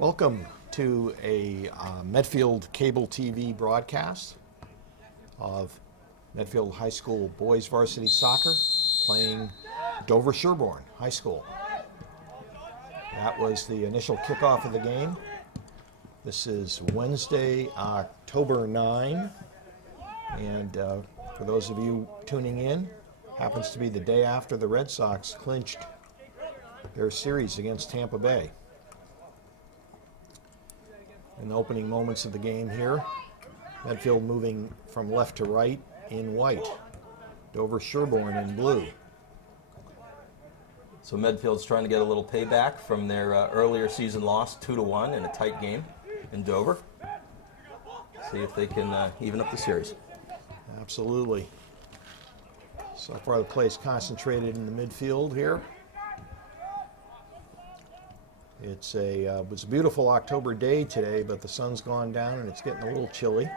Welcome to a Medfield cable TV broadcast of Medfield High School boys varsity soccer playing Dover Sherborne High School. That was the initial kickoff of the game. This is Wednesday, October 9, and for those of you tuning in, happens to be the day after the Red Sox clinched their series against Tampa Bay. In the opening moments of the game here, Medfield moving from left to right in white, Dover Sherborne in blue. So Medfield's trying to get a little payback from their earlier season loss, 2-1 in a tight game in Dover. See if they can even up the series. Absolutely. So far the play is concentrated in the midfield here. It was a beautiful October day today, but the sun's gone down and it's getting a little chilly.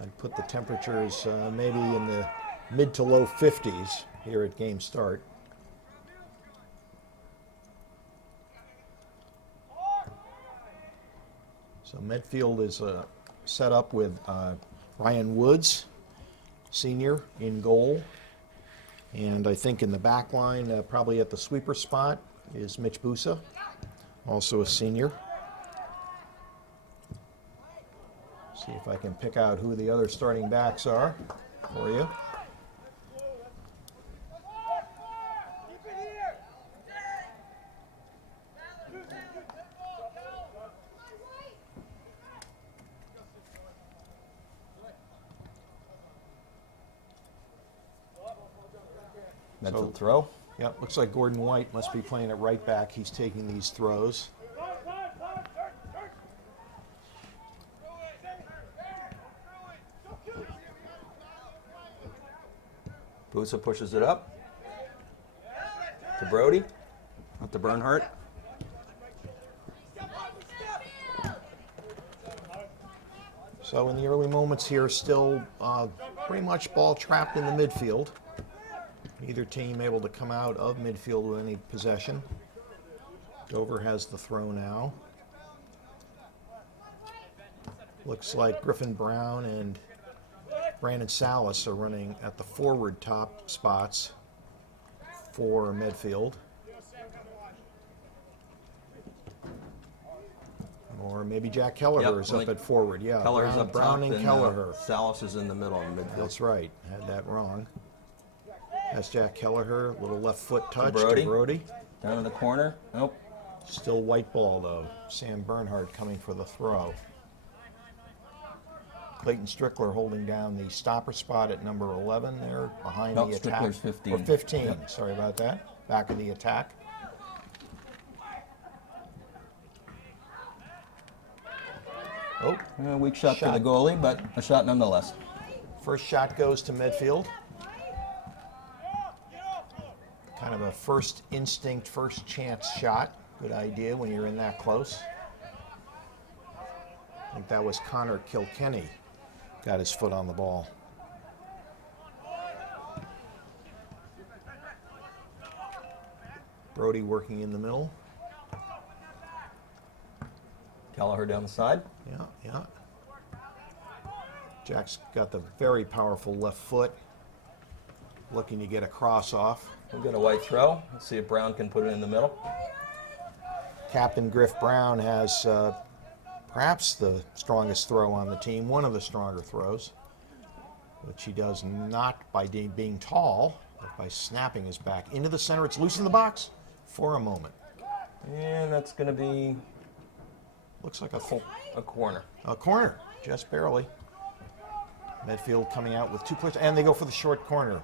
I'd put the temperatures maybe in the mid to low 50s here at game start. So Medfield is set up with Ryan Woods, senior, in goal. And I think in the back line, probably at the sweeper spot, is Mitch Busa, also a senior. See if I can pick out who the other starting backs are for you. Medfield throw. Yep, looks like Gordon White must be playing at right back. He's taking these throws. Busa pushes it up to Brody, not to Bernhardt. So in the early moments here, still pretty much ball trapped in the midfield. Neither team able to come out of midfield with any possession. Dover has the throw now. Looks like Griffin Brown and Brandon Salas are running at the forward top spots for Medfield. Or maybe Jack Kelleher is up at forward. Yeah, Kelleher's up Brown top and Kelleher. Salas is in the middle in midfield. That's right. Had that wrong. That's Jack Kelleher, little left foot touch to Brody. Down in the corner. Nope. Still white ball though. Sam Bernhardt coming for the throw. Clayton Strickler holding down the stopper spot at number 11 there behind the attack. Strickler's 15. Or 15, yep. Sorry about that. Back of the attack. Oh, weak shot for the goalie, but a shot nonetheless. First shot goes to Medfield. Kind of a first instinct, first chance shot. Good idea when you're in that close. I think that was Connor Kilkenny. Got his foot on the ball. Brody working in the middle. Kelleher down the side. Yeah. Jack's got the very powerful left foot. Looking to get a cross off. We'll get a white throw. Let's see if Brown can put it in the middle. Captain Griff Brown has perhaps the strongest throw on the team, one of the stronger throws, which he does not by being tall, but by snapping his back into the center. It's loose in the box for a moment. And that's going to be... Looks like a corner. A corner, just barely. Medfield coming out with two players, and they go for the short corner.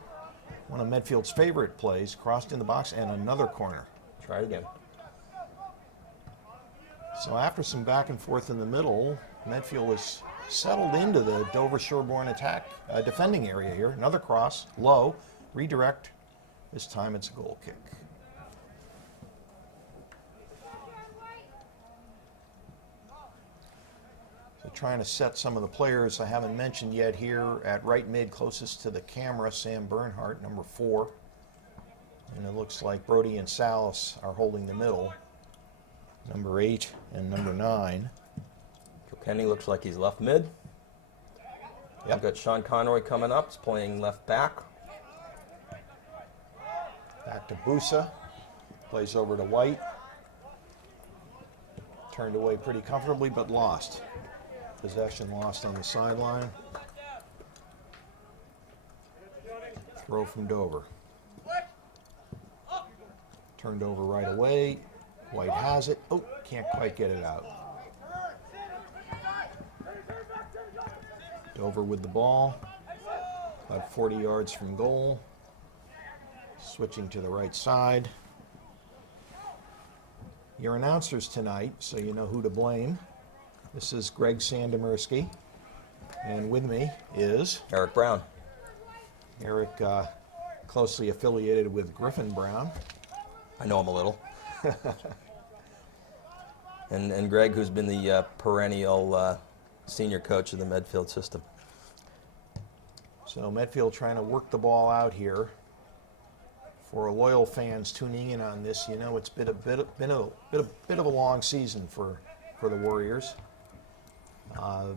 One of Medfield's favorite plays, crossed in the box, and another corner. Try it again. So after some back and forth in the middle, Medfield is settled into the Dover Sherborne attack defending area here. Another cross, low, redirect. This time it's a goal kick. So trying to set some of the players I haven't mentioned yet here at right mid, closest to the camera, Sam Bernhardt, number 4. And it looks like Brody and Salas are holding the middle. number 8 and number 9. Kilkenny looks like he's left mid. Yep. We've got Sean Conroy coming up. He's playing left back. Back to Busa. Plays over to White. Turned away pretty comfortably, but lost. Possession lost on the sideline. Throw from Dover. Turned over right away. White has it. Oh, can't quite get it out. Dover with the ball. About 40 yards from goal. Switching to the right side. Your announcers tonight, so you know who to blame. This is Greg Sandemersky. And with me is Eric Brown. Eric, closely affiliated with Griffin Brown. I know him a little. and Greg, who's been the perennial senior coach of the Medfield system. So Medfield trying to work the ball out here. For loyal fans tuning in on this, you know it's been a bit of a long season for the Warriors.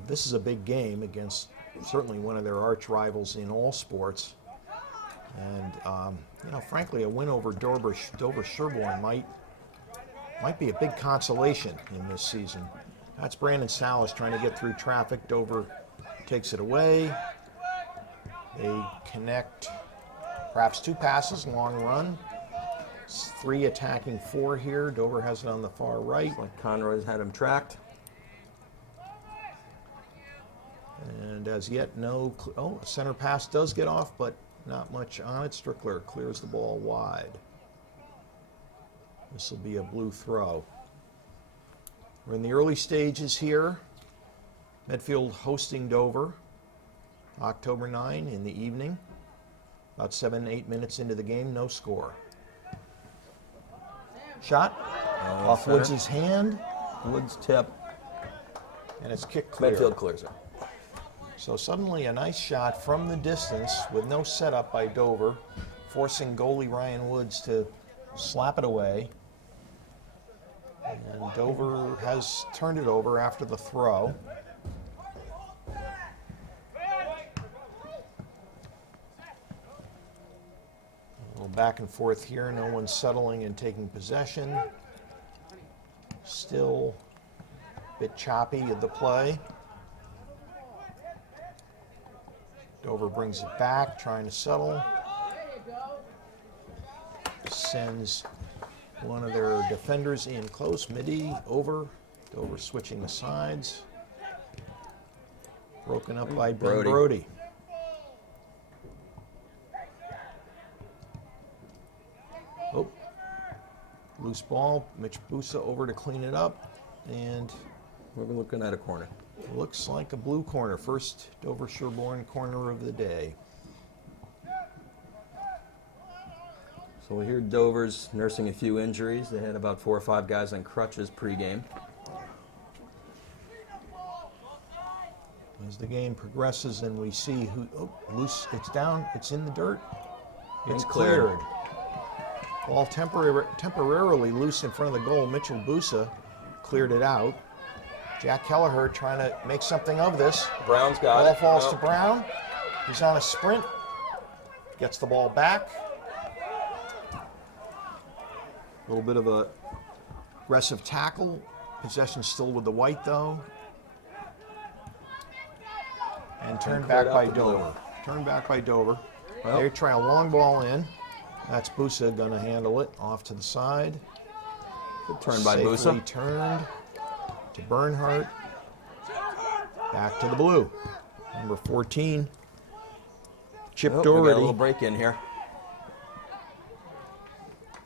This is a big game against certainly one of their arch rivals in all sports. And you know, frankly, a win over Dover Sherborne might be a big consolation in this season. That's Brandon Salas trying to get through traffic. Dover takes it away. They connect perhaps 2 passes, long run. 3 attacking 4 here. Dover has it on the far right. Like Conroy's had him tracked. And as yet, no. Oh, a center pass does get off, but not much on it. Strickler clears the ball wide. This will be a blue throw. We're in the early stages here. Medfield hosting Dover. October 9 in the evening. About 7-8 minutes into the game, no score. Shot off center. Woods' hand, Woods tip. and it's kicked clear. Medfield clears it. So suddenly a nice shot from the distance with no setup by Dover, forcing goalie Ryan Woods to slap it away. And Dover has turned it over after the throw. A little back and forth here. No one's settling and taking possession. Still a bit choppy at the play. Dover brings it back, trying to settle. Sends one of their defenders in close, midi, over. Dover switching the sides. Broken up by Ben Brody. Oh, loose ball. Mitch Busa over to clean it up. And We're looking at a corner. looks like a blue corner. First Dover Sherborne corner of the day. So we hear Dover's nursing a few injuries. They had about 4 or 5 guys on crutches pregame. As the game progresses and we see who, oh, loose, it's down, it's in the dirt. It's And cleared. cleared. Ball temporarily loose in front of the goal. Mitchell Busa cleared it out. Jack Kelleher trying to make something of this. Brown's got Ball it. falls Oh. to Brown. He's on a sprint. Gets the ball back. A little bit of a aggressive tackle. Possession still with the White though. And turned back cleared by out the blue. Dover. Turned back by Dover. Well. They try a long ball in. That's Busa going to handle it off to the side. Good turn by Safely Busa. turned to Bernhardt. Back to the blue. Number 14. Chip Oh, we got a Doherty. little break in here.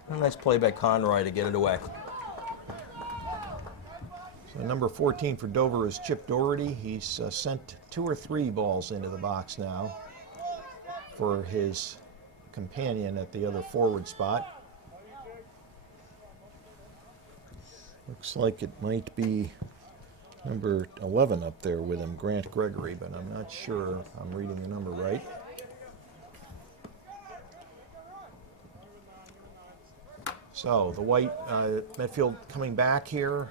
A nice play by Conroy to get it away. So number 14 for Dover is Chip Doherty. He's sent 2 or 3 balls into the box now for his companion at the other forward spot. Looks like it might be number 11 up there with him, Grant Gregory, but I'm not sure I'm reading the number right. So the white, Medfield coming back here.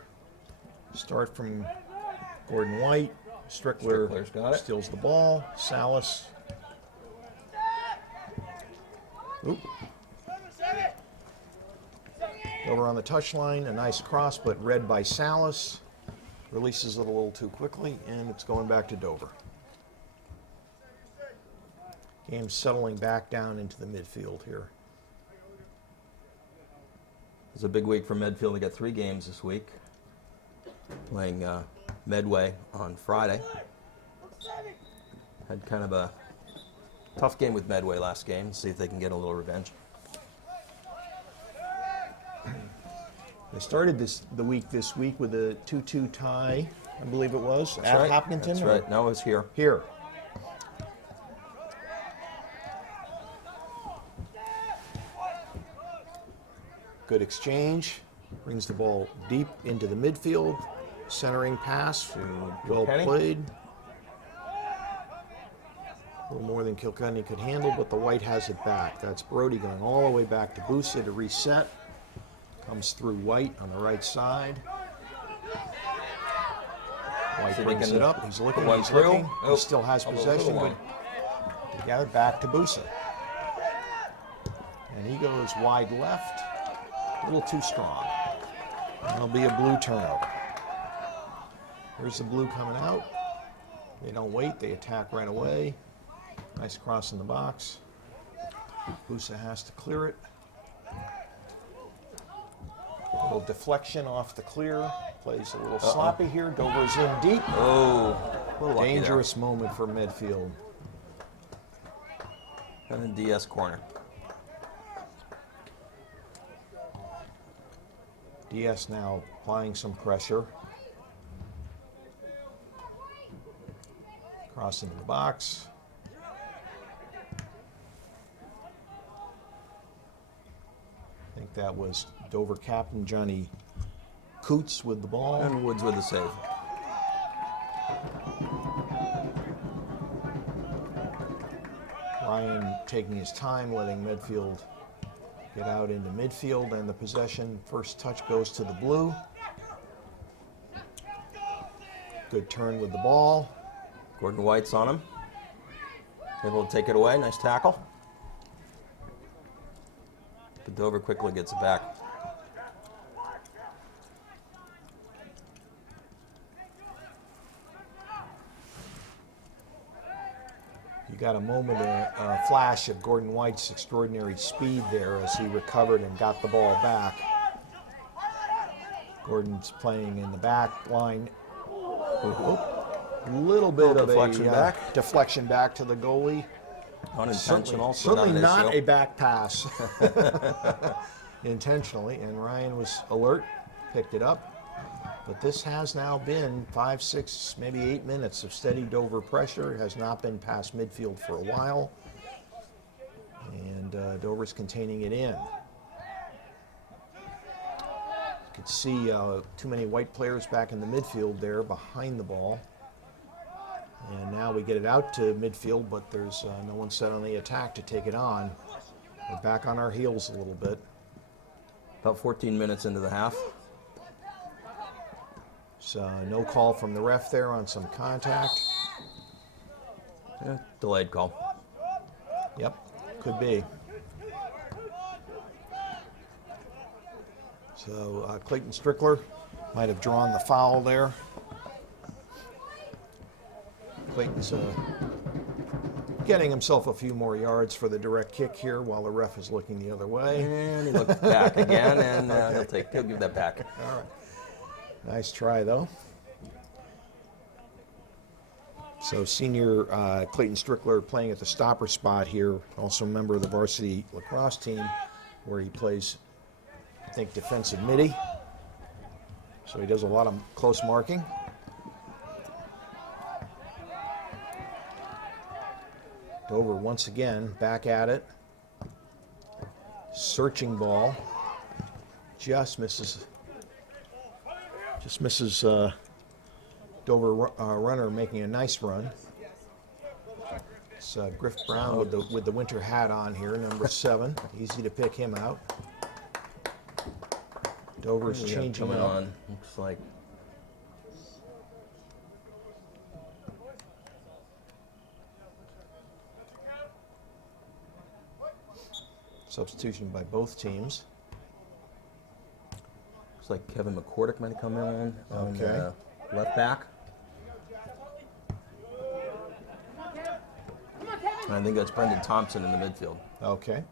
Start from Gordon White. Strickler's got it. Steals the ball. Salas. Oop. Over on the touchline, a nice cross, but read by Salas. Releases it a little too quickly, and it's going back to Dover. Game settling back down into the midfield here. It's a big week for Medfield. They got 3 games this week. Playing Medway on Friday. Had kind of a tough game with Medway last game. See if they can get a little revenge. They started the week this week with a 2-2 tie, I believe it was, That's at right. Hopkinton. That's right. No, it was here. Here. Good exchange. Brings the ball deep into the midfield. Centering pass. Well Kenny. played. A little more than Kilkenny could handle, but the white has it back. That's Brody going all the way back to Busa to reset. Comes through White on the right side. White See if he brings can it up. He's looking. put one He's through. looking. Oh, He still has a little possession, one. but together back to Busa. And he goes wide left. A little too strong. And there'll be a blue turnover. Here's the blue coming out. They don't wait. They attack right away. Nice cross in the box. Busa has to clear it. A little deflection off the clear. Plays a little sloppy here. Dover's in deep. Oh, a little lucky Dangerous moment for Medfield. there. And then DS corner. DS now applying some pressure. Cross into the box. I think that was Dover captain Johnny Coots with the ball. And Woods with the save. Ryan taking his time, letting Medfield get out into midfield, and the possession. First touch goes to the blue. Good turn with the ball. Gordon White's on him. Able to take it away. Nice tackle. But Dover quickly gets it back. You got a moment, a flash of Gordon White's extraordinary speed there as he recovered and got the ball back. Gordon's playing in the back line. A little bit of deflection a back. deflection back to the goalie. Unintentional. Certainly not issue. a back pass. Intentionally, and Ryan was alert, picked it up. But this has now been 5, 6, maybe 8 minutes of steady Dover pressure. It has not been past midfield for a while. And Dover's containing it in. You could see too many white players back in the midfield there behind the ball. And now we get it out to midfield, but there's no one set on the attack to take it on. We're back on our heels a little bit. About 14 minutes into the half. So no call from the ref there on some contact. Yeah, delayed call. Yep, could be. So Clayton Strickler might have drawn the foul there. Clayton's getting himself a few more yards for the direct kick here while the ref is looking the other way. And he looks back again, and he'll give that back. All right. Nice try, though. So senior Clayton Strickler playing at the stopper spot here, also a member of the varsity lacrosse team, where he plays, I think, defensive midi. So he does a lot of close marking. Dover once again back at it. Searching ball. Just misses Dover runner making a nice run. It's Griff Brown with the winter hat on here, number 7. Easy to pick him out. Dover's changing coming up. on. Looks like Substitution by both teams. looks like Kevin McCordick might have come in on Okay. left back. And I think that's Brendan Thompson in the midfield. Okay.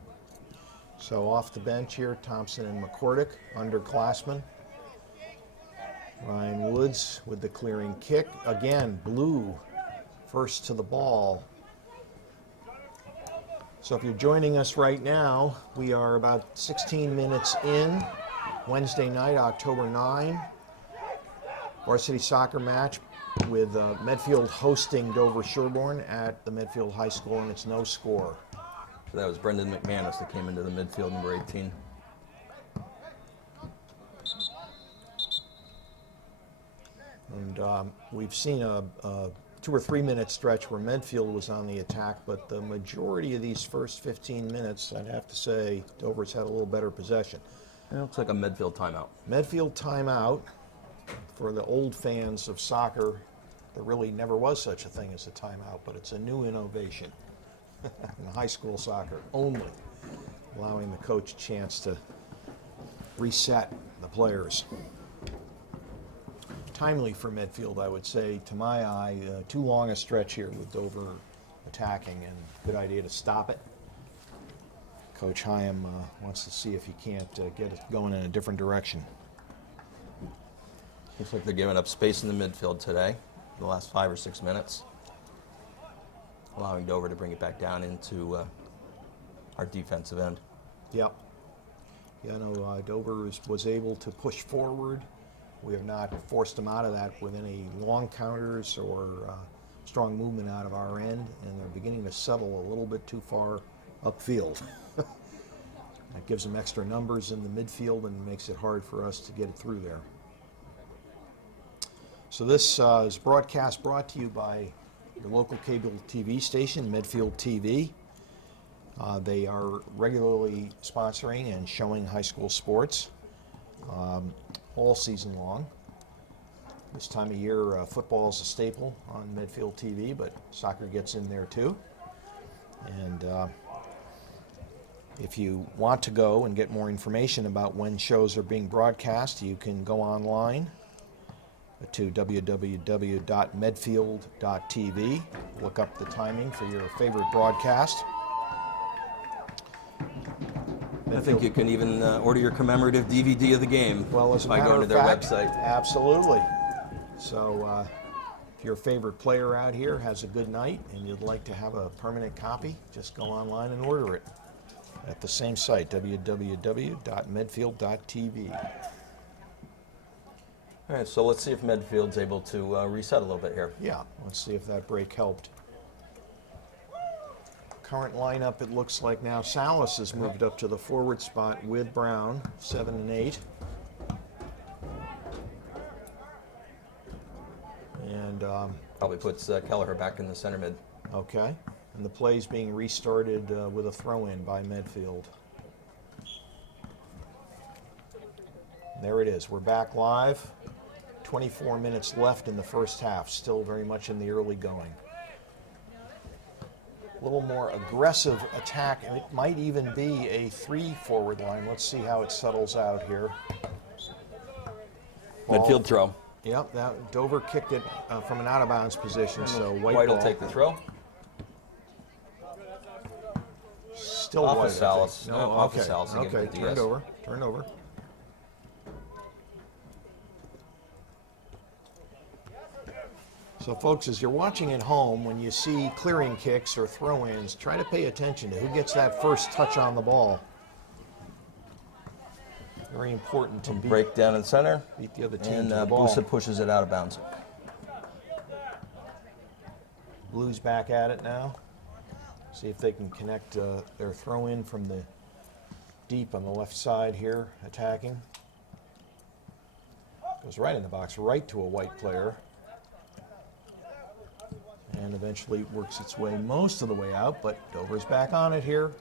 So off the bench here, Thompson and McCordick, underclassmen. Ryan Woods with the clearing kick. Again, Blue first to the ball. So if you're joining us right now, we are about 16 minutes in. Wednesday night, October 9. Varsity soccer match with Medfield hosting Dover Sherborne at the Medfield High School, and it's no score. So that was Brendan McManus that came into the midfield, number 18. And we've seen a 2 or 3 minute stretch where Medfield was on the attack, but the majority of these first 15 minutes, I'd have to say, Dover's had a little better possession. It looks like a Medfield timeout. Medfield timeout. For the old fans of soccer, there really never was such a thing as a timeout, but it's a new innovation in high school soccer only, allowing the coach a chance to reset the players. Timely for Medfield, I would say, to my eye. Too long a stretch here with Dover attacking, and good idea to stop it. Coach Hyam wants to see if he can't get it going in a different direction. Looks like they're giving up space in the midfield today, the last 5 or 6 minutes, allowing Dover to bring it back down into our defensive end. Yep. Yeah, no, Dover was able to push forward. We have not forced them out of that with any long counters or strong movement out of our end, and they're beginning to settle a little bit too far upfield. That gives them extra numbers in the midfield and makes it hard for us to get it through there. So this is brought to you by the local cable TV station, Medfield TV. They are regularly sponsoring and showing high school sports all season long. This time of year, football is a staple on Medfield TV, but soccer gets in there too. And if you want to go and get more information about when shows are being broadcast, you can go online to www.medfield.tv. Look up the timing for your favorite broadcast. I think you can even order your commemorative DVD of the game by going to their website. Absolutely. So if your favorite player out here has a good night and you'd like to have a permanent copy, just go online and order it at the same site, www.medfield.tv. All right, so let's see if Medfield's able to reset a little bit here. Yeah, let's see if that break helped. Current lineup, it looks like now Salas has moved up to the forward spot with Brown, 7 and 8. And Probably puts Kelleher back in the center mid. okay, and the play's being restarted with a throw-in by Medfield. There it is. We're back live. 24 minutes left in the first half. Still very much in the early going. A little more aggressive attack, and it might even be a 3 forward line. Let's see how it settles out here. Midfield throw. Yep, that Dover kicked it from an out-of-bounds position, so White will take the throw. Still Off of White, I think. Salas. No, No, off of okay, Salas again okay, with the turn it yes. over, turn it over. So folks, as you're watching at home, when you see clearing kicks or throw-ins, try to pay attention to who gets that first touch on the ball. Very important to Break down in the center. beat the other team And to the ball. Busa pushes it out of bounds. Blues back at it now. See if they can connect their throw-in from the deep on the left side here, attacking. Goes right in the box, right to a White player. And eventually works its way most of the way out, but Dover's back on it here.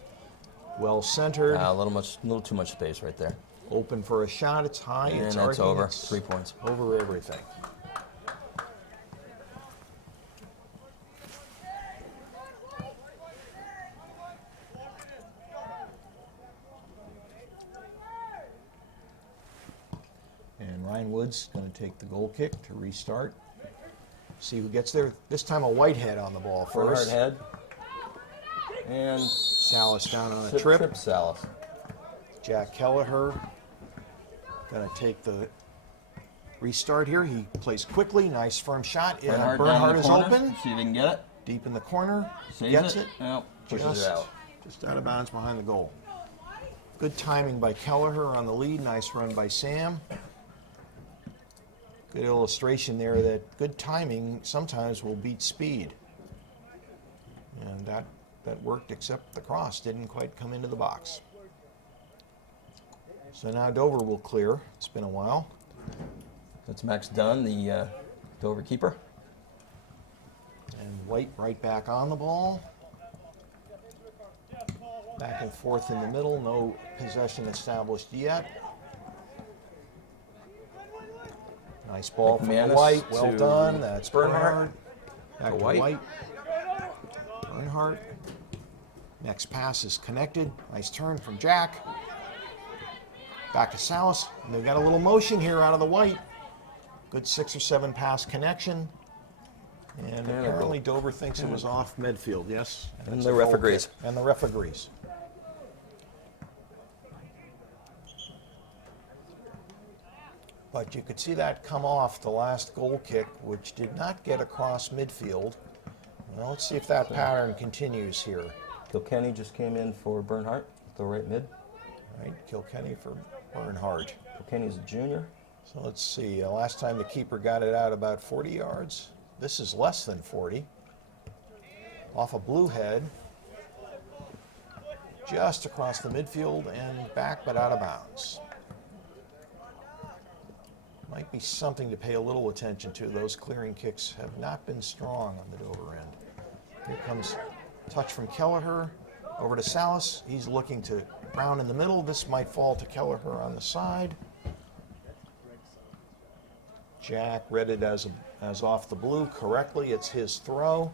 Well centered. A little too much space right there. Open for a shot. It's high. And It's it's over. arguments 3 points. over everything. And Ryan Wood's going to take the goal kick to restart. See who gets there. This time a Whitehead on the ball first. Head. And Salas down on a trip. Salas. Jack Kelleher going to take the restart here. He plays quickly. Nice firm shot. Bernhardt is open. See if he can get it. Deep in the corner. Saves Gets it. No, pushes it out. Just out of bounds behind the goal. Good timing by Kelleher on the lead. Nice run by Sam. Good illustration there that good timing sometimes will beat speed. And that worked, except the cross didn't quite come into the box. So now Dover will clear. It's been a while. That's Max Dunn, the Dover keeper. And White right back on the ball. Back and forth in the middle. No possession established yet. Nice ball from White. Well done. That's Bernhardt. Back to White. Bernhardt. Next pass is connected. Nice turn from Jack. Back to Salas. And they've got a little motion here out of the White. Good 6 or 7 pass connection. And apparently Dover thinks it was off Medfield, yes? And the ref agrees. And the ref agrees. But you could see that come off the last goal kick, which did not get across midfield. Well, let's see if that pattern continues here. Kilkenny just came in for Bernhardt, the right mid. Right, Kilkenny for Bernhardt. Kilkenny's a junior. So let's see, last time the keeper got it out about 40 yards. This is less than 40. Off a blue head. Just across the midfield and back, but out of bounds. Might be something to pay a little attention to. Those clearing kicks have not been strong on the Dover end. Here comes touch from Kelleher over to Salas. He's looking to Brown in the middle. This might fall to Kelleher on the side. Jack read it as off the blue correctly. It's his throw.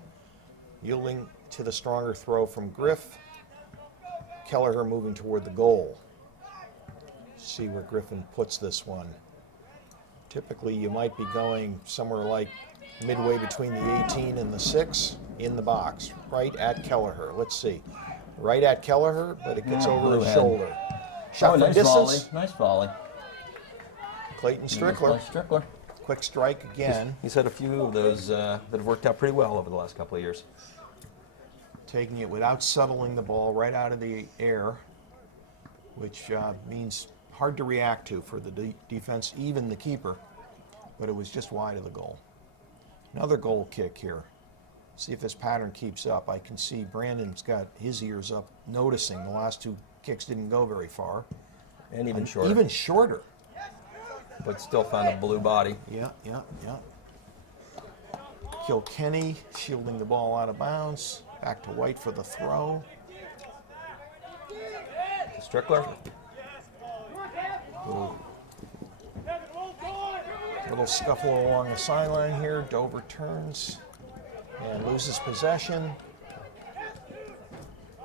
Yielding to the stronger throw from Griff. Kelleher moving toward the goal. See where Griffin puts this one. Typically, you might be going somewhere like midway between the 18 and the 6 in the box, right at Kelleher. Let's see. Right at Kelleher, but it gets over his shoulder. Shot from nice distance. volley. Nice volley. Clayton Strickler. Strickler. Quick strike again. He's had a few of those that have worked out pretty well over the last couple of years. Taking it without settling the ball right out of the air, which means hard to react to for the defense, even the keeper, but it was just wide of the goal. Another goal kick here. See if this pattern keeps up. I can see Brandon's got his ears up, noticing the last 2 kicks didn't go very far. And even shorter. Even shorter. But still found a blue body. Yeah. Kilkenny shielding the ball out of bounds. Back to White for the throw. Strickler. Little scuffle along the sideline here. Dover turns and loses possession.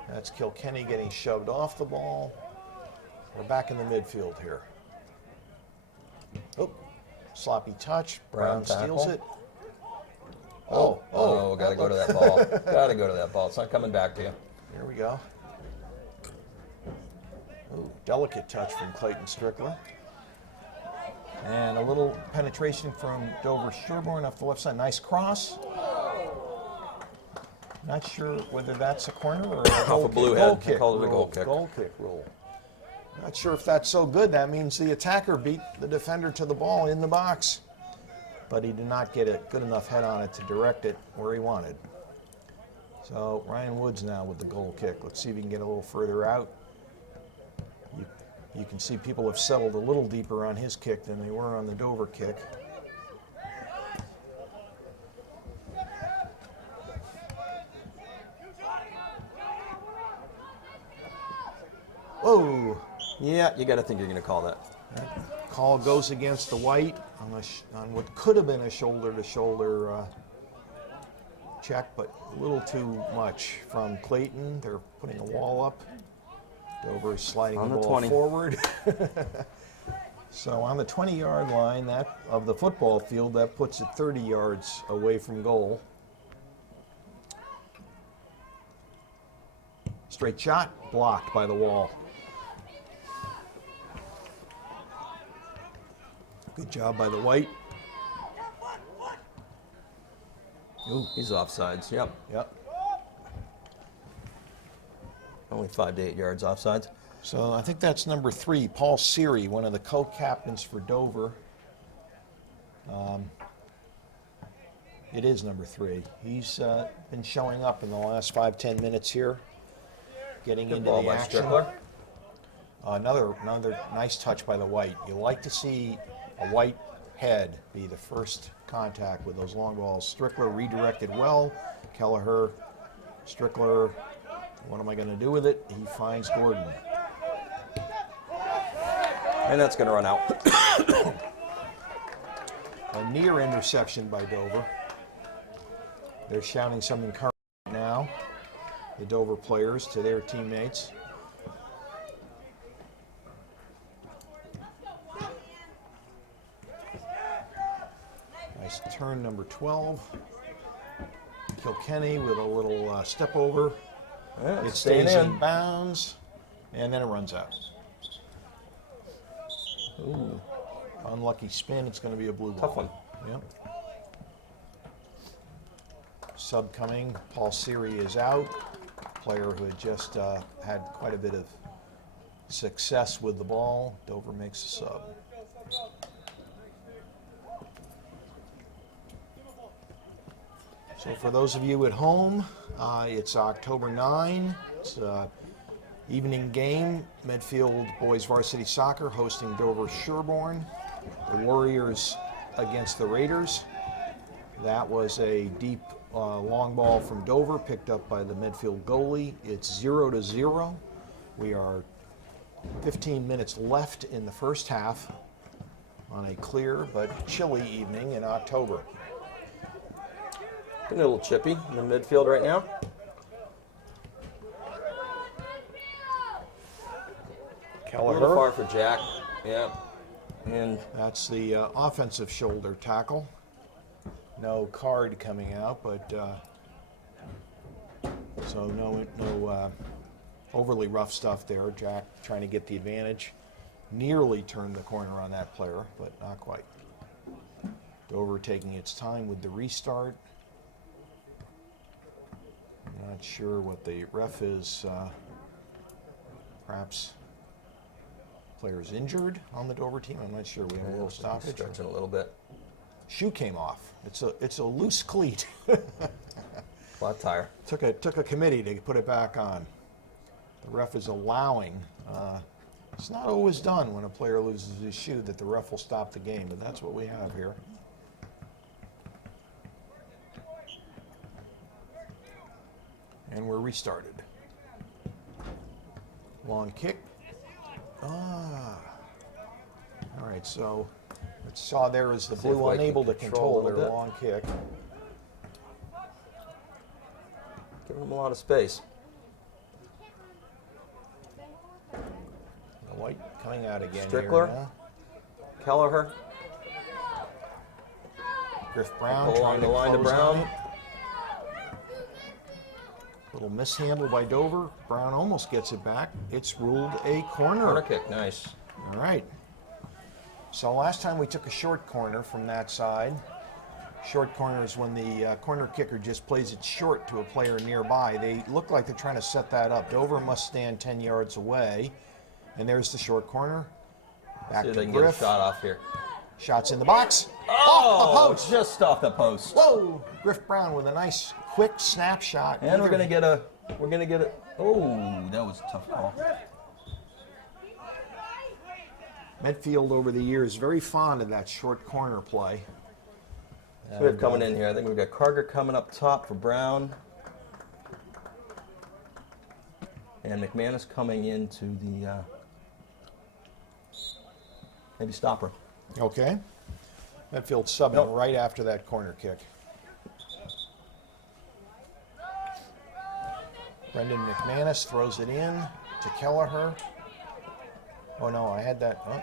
That's Kilkenny getting shoved off the ball. We're back in the midfield here. Oh, sloppy touch. Brown steals it. Oh, got to go to that ball. Got to go to that ball. It's not coming back to you. Here we go. Ooh, delicate touch from Clayton Strickler. And a little penetration from Dover Sherborne off the left side. Nice cross. Not sure whether that's a corner or a goal a blue kick. head. Goal kick Called it a rule. goal kick. Goal kick rule. Not sure if that's so good. That means the attacker beat the defender to the ball in the box. But he did not get a good enough head on it to direct it where he wanted. So Ryan Woods now with the goal kick. Let's see if he can get a little further out. You can see people have settled a little deeper on his kick than they were on the Dover kick. Whoa! Yeah, you got to think you're going to call that. That call goes against the white on what could have been a shoulder-to-shoulder check, but a little too much from Clayton. They're putting a wall up. Dover is sliding On the the ball 20. forward. So on the 20-yard line of the football field, that puts it 30 yards away from goal. Straight shot, blocked by the wall. Good job by the white. Ooh, he's offsides. Yep. Yep. Only 5 to 8 yards offsides. So I think that's number 3, Paul Seary, one of the co-captains for Dover. It is number 3. He's been showing up in the last 5-10 minutes here, getting Good into ball the by action. Strickler. Another nice touch by the white. You like to see a white head be the first contact with those long balls. Strickler redirected well. Kelleher, Strickler, what am I going to do with it? He finds Gordon. And that's going to run out. A near interception by Dover. They're shouting some encouragement now, the Dover players, to their teammates. Nice turn, number 12. Kilkenny with a little step over. Yeah, It staying stays in. in bounds, and then it runs out. Ooh, unlucky spin. It's going to be a blue ball. Tough one. Yep. Sub coming. Paul Seary is out. Player who had just had quite a bit of success with the ball. Dover makes a sub. So for those of you at home, it's October 9. It's an evening game. Medfield Boys Varsity Soccer hosting Dover Sherborne. The Warriors against the Raiders. That was a deep long ball from Dover picked up by the Medfield goalie. It's 0-0. We are 15 minutes left in the first half on a clear but chilly evening in October. Getting a little chippy in the midfield right now. A little Kelleher. far for Jack. Yeah. And That's the offensive shoulder tackle. No card coming out, but so no overly rough stuff there. Jack trying to get the advantage. Nearly turned the corner on that player, but not quite. Dover taking its time with the restart. Not sure what the ref is. Perhaps players injured on the Dover team. I'm not sure. We have a little stoppage. stretching a little bit. Shoe came off. It's a loose cleat. Flat tire. Took a committee to put it back on. The ref is allowing. It's not always done when a player loses his shoe that the ref will stop the game, but that's what we have here. And we're restarted. Long kick. All right, so what you saw there is the See if blue White can unable to control a control their little bit. long kick. Giving him a lot of space. The White coming out again Strickler. here now. Kelleher. Griff Brown Along trying the to line to close Brown. on it. Little mishandle by Dover. Brown almost gets it back. It's ruled a corner. Corner kick. Nice. All right. So last time we took a short corner from that side. Short corner is when the corner kicker just plays it short to a player nearby. They look like they're trying to set that up. Dover must stand 10 yards away. And there's the short corner. Back See if to they can get a Griff. shot off here. Shots in the box. Oh, Off the post. just off the post. Whoa! Griff Brown with a nice quick snapshot. And we're gonna get a. Oh, that was a tough call. Medfield over the years very fond of that short corner play. So we have coming in here. I think we've got Carger coming up top for Brown. And McManus coming into the Maybe stop her. Okay. Medfield subbing Nope. right after that corner kick. Brendan McManus throws it in to Kelleher. Oh no, I had that. Oh.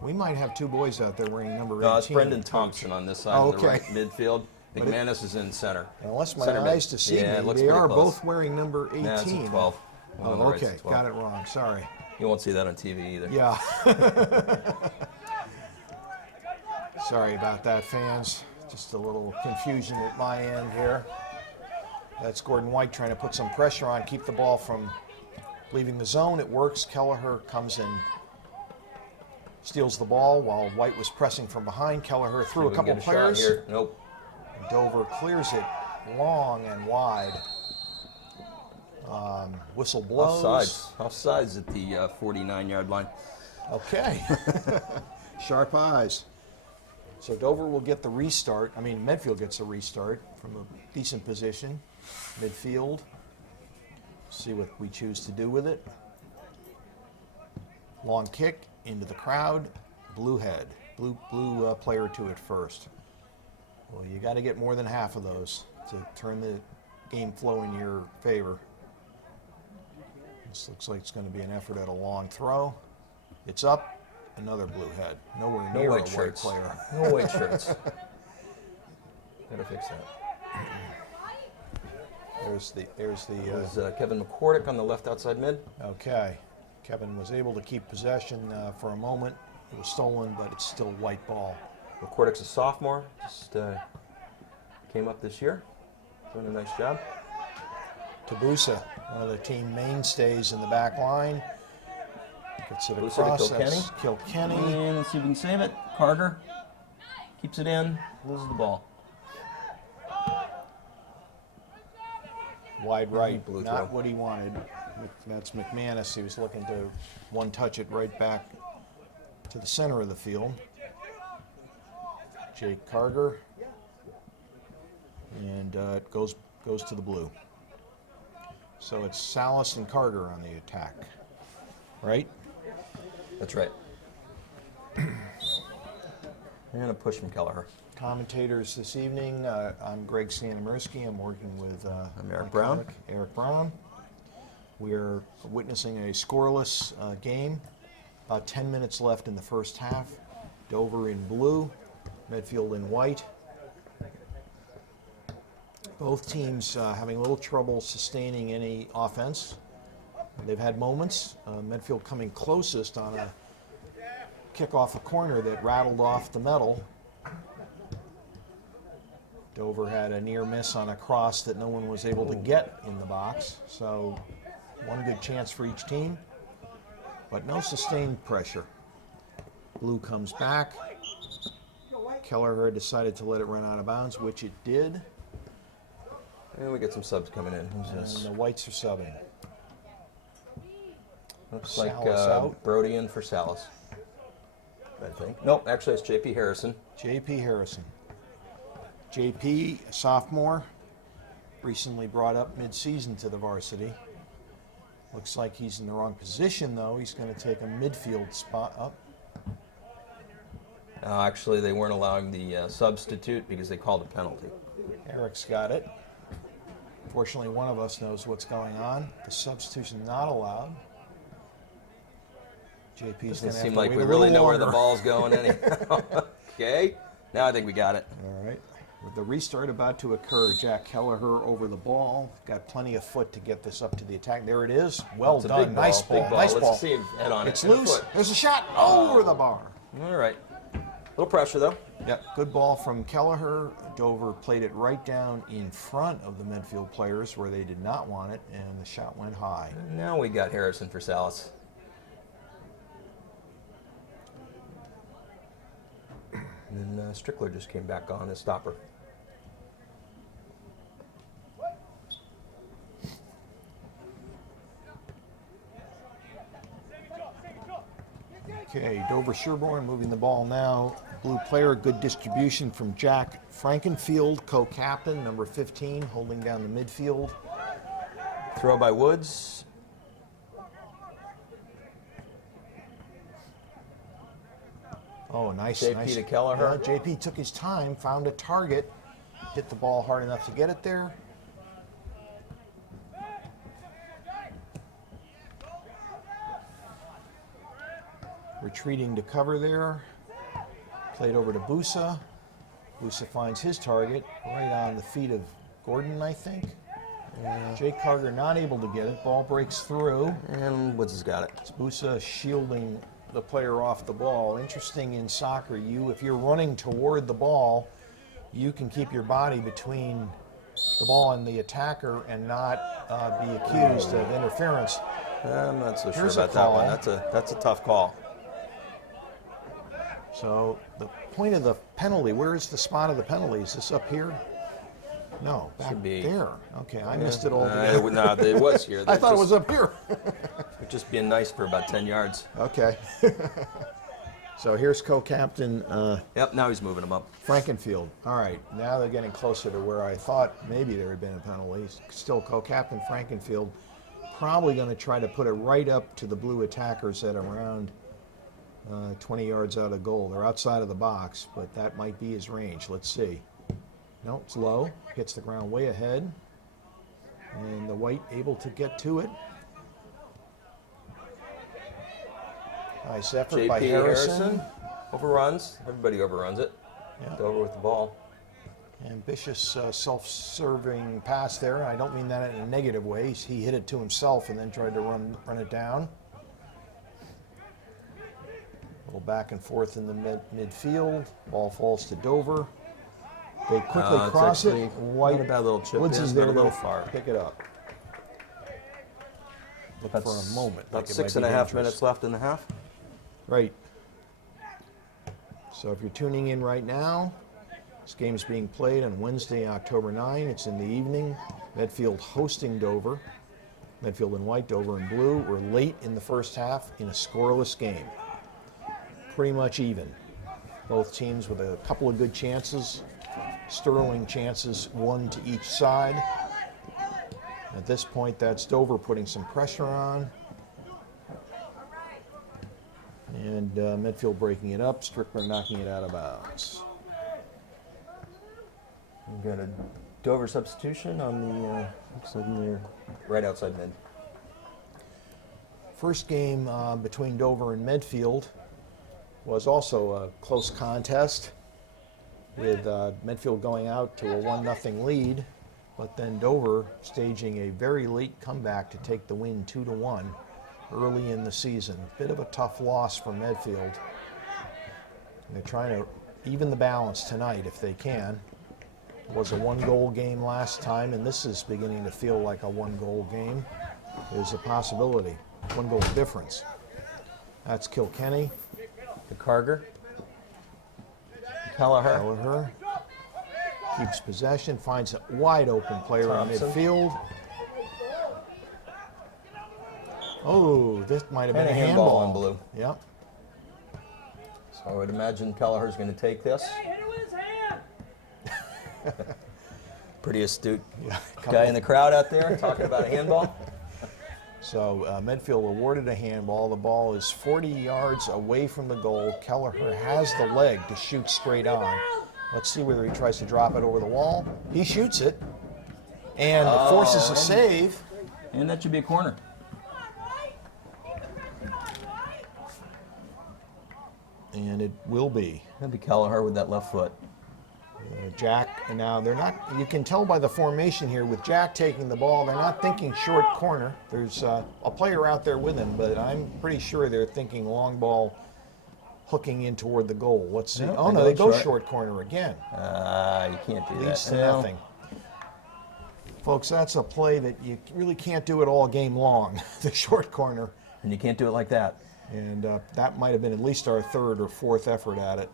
We might have two boys out there wearing number 18. No, it's Brendan Thompson on this side Oh, in the right okay. midfield. McManus is in center. Unless my Center eyes mid. deceive Yeah, it me, looks they pretty are close. both wearing number 18. Yeah, it's a 12. Oh, On the right's okay. a 12. Got it wrong. Sorry. You won't see that on TV either. Yeah. Sorry about that, fans. Just a little confusion at my end here. That's Gordon White trying to put some pressure on, keep the ball from leaving the zone. It works. Kelleher comes in, steals the ball while White was pressing from behind. Kelleher threw a couple players. Here. Nope. Dover clears it long and wide. Whistle blows. Offsides at the 49-yard line. Okay. Sharp eyes. So Dover will get the restart. I mean, Medfield gets a restart from a decent position. Midfield. See what we choose to do with it. Long kick into the crowd. Blue head. Blue player to it first. Well, you got to get more than half of those to turn the game flow in your favor. This looks like it's going to be an effort at a long throw. It's up. Another blue head. Nowhere near a white player. No white shirts. Gotta fix that. There's the. There's Kevin McCordick on the left outside mid. Okay. Kevin was able to keep possession for a moment. It was stolen, but it's still white ball. McCordick's a sophomore. Just came up this year. Doing a nice job. Tabusa, one of the team mainstays in the back line. Gets it Tabusa across. to That's Kilkenny. And let's see if we can save it. Carter keeps it in, loses the ball. Wide right, Blue not throw. what he wanted. That's McManus. He was looking to one-touch it right back to the center of the field. Jake Carter. And it goes to the blue. So it's Salas and Carter on the attack, right? That's right. I'm going to push from Kelleher. Commentators this evening, I'm Greg Santamirski. I'm working with I'm Eric my Brown. colleague, Eric Brown. We are witnessing a scoreless game. About 10 minutes left in the first half. Dover in blue, Medfield in white. Both teams having a little trouble sustaining any offense. They've had moments. Medfield coming closest on a kick off a corner that rattled off the metal. Dover had a near miss on a cross that no one was able to get in the box. So one good chance for each team, but no sustained pressure. Blue comes back. Kelleher decided to let it run out of bounds, which it did. And we get some subs coming in. Who's And this? the whites are subbing. Looks Salas like out. Brody in for Salas. I think. Nope, actually it's J.P. Harrison. J.P. Harrison. J.P., a sophomore, recently brought up mid-season to the varsity. Looks like he's in the wrong position, though. He's going to take a midfield spot up. Actually, they weren't allowing the substitute because they called a penalty. Eric's got it. Fortunately, one of us knows what's going on. The substitution not allowed. JP's going Doesn't to have seem to like wait we a really little know where the longer. ball's going anyhow. Okay, now I think we got it. All right. With the restart about to occur, Jack Kelleher over the ball. Got plenty of foot to get this up to the attack. There it is. Well It's a done. big ball, Nice big ball. ball. Nice Let's ball. see him head on It's it. And a loose. foot. There's a shot over the bar. All right. Little pressure though. Yep, good ball from Kelleher. Dover played it right down in front of the Medfield players where they did not want it, and the shot went high. Now we got Harrison for Salas. And then Strickler just came back on as stopper. Okay, Dover Sherborne moving the ball now. Blue player, good distribution from Jack Frankenfield, co-captain, number 15, holding down the midfield. Throw by Woods. Oh, nice. JP nice. to Kelleher. Yeah, JP took his time, found a target, hit the ball hard enough to get it there. Retreating to cover there. Played over to Busa. Busa finds his target right on the feet of Gordon, I think. Jake Carger not able to get it. Ball breaks through. And Woods has got it. It's Busa shielding the player off the ball. Interesting in soccer, if you're running toward the ball, you can keep your body between the ball and the attacker and not be accused of interference. I'm not so Here's sure a about that call. one. That's a tough call. So the point of the penalty, where is the spot of the penalty? Is this up here? No, back Should be there. Okay, I missed it altogether. No, it was here. I thought it was up here. They're just being nice for about 10 yards. Okay. So here's co-captain Yep, now he's moving them up. Frankenfield. All right, now they're getting closer to where I thought maybe there had been a penalty. Still co-captain Frankenfield. Probably going to try to put it right up to the blue attackers at around 20 yards out of goal. They're outside of the box, but that might be his range. Let's see. No, it's low. Hits the ground way ahead. And the white able to get to it. Nice effort by JP Harrison. overruns. Everybody overruns it. Yeah. Dover with the ball. Ambitious self-serving pass there. I don't mean that in a negative way. He hit it to himself and then tried to run it down. A little back and forth in the midfield. Ball falls to Dover. They quickly cross it. White, not a bad little chip Woods in, is but there a little to far. pick it up. Look for a moment. About like it 6.5 might be dangerous. minutes left in the half. Right. So if you're tuning in right now, this game is being played on Wednesday, October 9. It's in the evening. Medfield hosting Dover. Medfield in white, Dover in blue. We're late in the first half in a scoreless game. Pretty much even. Both teams with a couple of good chances. Sterling chances, one to each side. At this point, that's Dover putting some pressure on. And Medfield breaking it up, Strickler knocking it out of bounds. We've got a Dover substitution on the looks like near right outside mid. First game between Dover and Medfield was also a close contest, with Medfield going out to a 1-0 lead, but then Dover staging a very late comeback to take the win 2-1 early in the season. Bit of a tough loss for Medfield. They're trying to even the balance tonight if they can. It was a 1-goal game last time, and this is beginning to feel like a 1-goal game. There's a possibility. 1-goal difference. That's Kilkenny. The Carger. Kelleher. Kelleher keeps possession, finds a wide open player Thompson. in midfield. Oh, this might have been And a a handball handball. on blue. Yep. So I would imagine Kelleher's going to take this. Pretty astute Yeah, guy in the crowd out there talking about a handball. So Medfield awarded a handball. The ball is 40 yards away from the goal. Kelleher has the leg to shoot straight on. Let's see whether he tries to drop it over the wall. He shoots it and forces a save. And that should be a corner. And it will be. That'd be Kelleher with that left foot. Jack, and now they're not, you can tell by the formation here, with Jack taking the ball, they're not thinking short corner. There's a player out there with him, but I'm pretty sure they're thinking long ball hooking in toward the goal. Let's see. Yeah, Oh, no, they go short corner again. You can't do Leads that. to nothing. Folks, that's a play that you really can't do it all game long, the short corner. And you can't do it like that. And that might have been at least our third or fourth effort at it.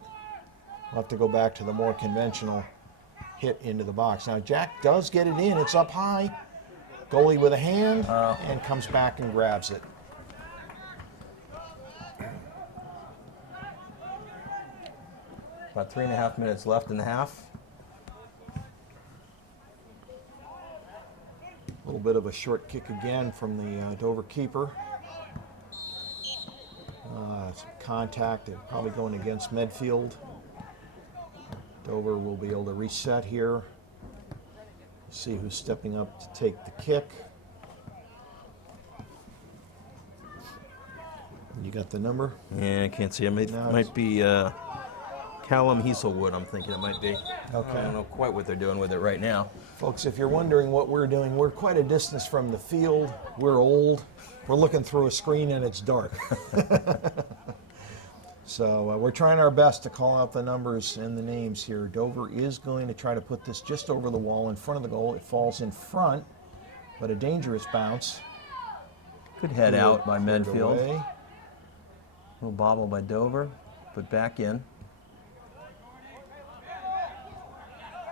We'll have to go back to the more conventional hit into the box. Now, Jack does get it in. It's up high. Goalie with a hand and comes back and grabs it. About 3.5 minutes left in the half. A little bit of a short kick again from the Dover keeper. Some contact. They're probably going against Medfield. Dover will be able to reset here. See who's stepping up to take the kick. You got the number? Yeah, I can't see. It might be Callum Heaselwood, I'm thinking it might be. Okay. I don't know quite what they're doing with it right now. Folks, if you're wondering what we're doing, we're quite a distance from the field. We're old. We're looking through a screen and it's dark. So we're trying our best to call out the numbers and the names here. Dover is going to try to put this just over the wall in front of the goal. It falls in front, but a dangerous bounce. Good head out by Cleared Medfield. away. Little bobble by Dover, but back in.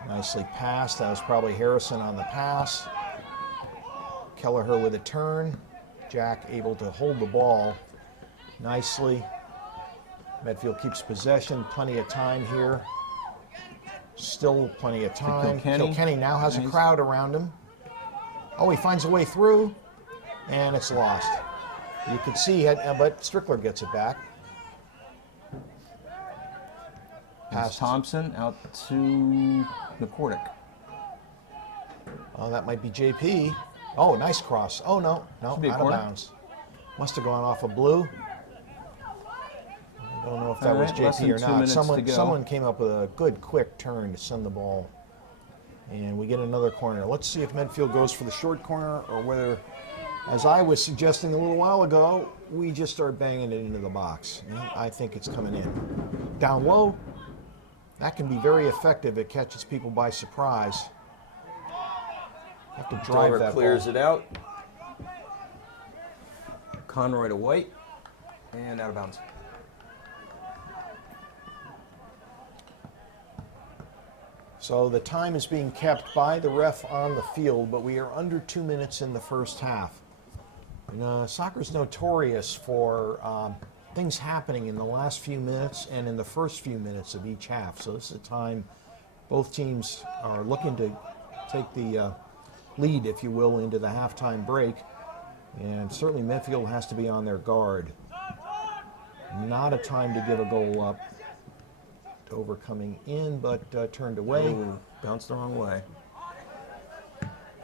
Nicely passed. That was probably Harrison on the pass. Kelleher with a turn. Jack able to hold the ball nicely. Medfield keeps possession. Plenty of time here. Still plenty of time. Kilkenny now has a crowd around him. Oh, he finds a way through, and it's lost. You can see it, but Strickler gets it back. Pass Thompson out to McCordick. Oh, that might be JP. Oh, nice cross. Oh, no, out of bounds. Must have gone off of blue. I don't know if that was JP or not. Someone came up with a good, quick turn to send the ball. And we get another corner. Let's see if Medfield goes for the short corner or whether, as I was suggesting a little while ago, we just start banging it into the box. I think it's coming in. Down low, that can be very effective. It catches people by surprise. Have to drive that clears ball. it out. Conroy to White, and out of bounds. So the time is being kept by the ref on the field, but we are under 2 minutes in the first half. And, soccer's notorious for things happening in the last few minutes and in the first few minutes of each half. So this is a time both teams are looking to take the lead, if you will, into the halftime break. And certainly Medfield has to be on their guard. Not a time to give a goal up. Dover coming in, but turned away. Ooh, bounced the wrong way.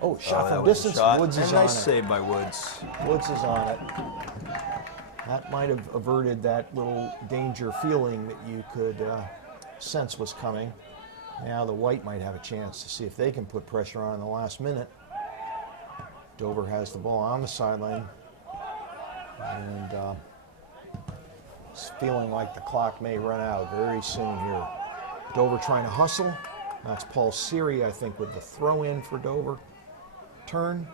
Oh, shot from distance. Woods is on it. Nice save by Woods. Woods is on it. That might have averted that little danger feeling that you could sense was coming. Now the White might have a chance to see if they can put pressure on in the last minute. Dover has the ball on the sideline. And it's feeling like the clock may run out very soon here. Dover trying to hustle. That's Paul Seary, I think, with the throw in for Dover. Turn.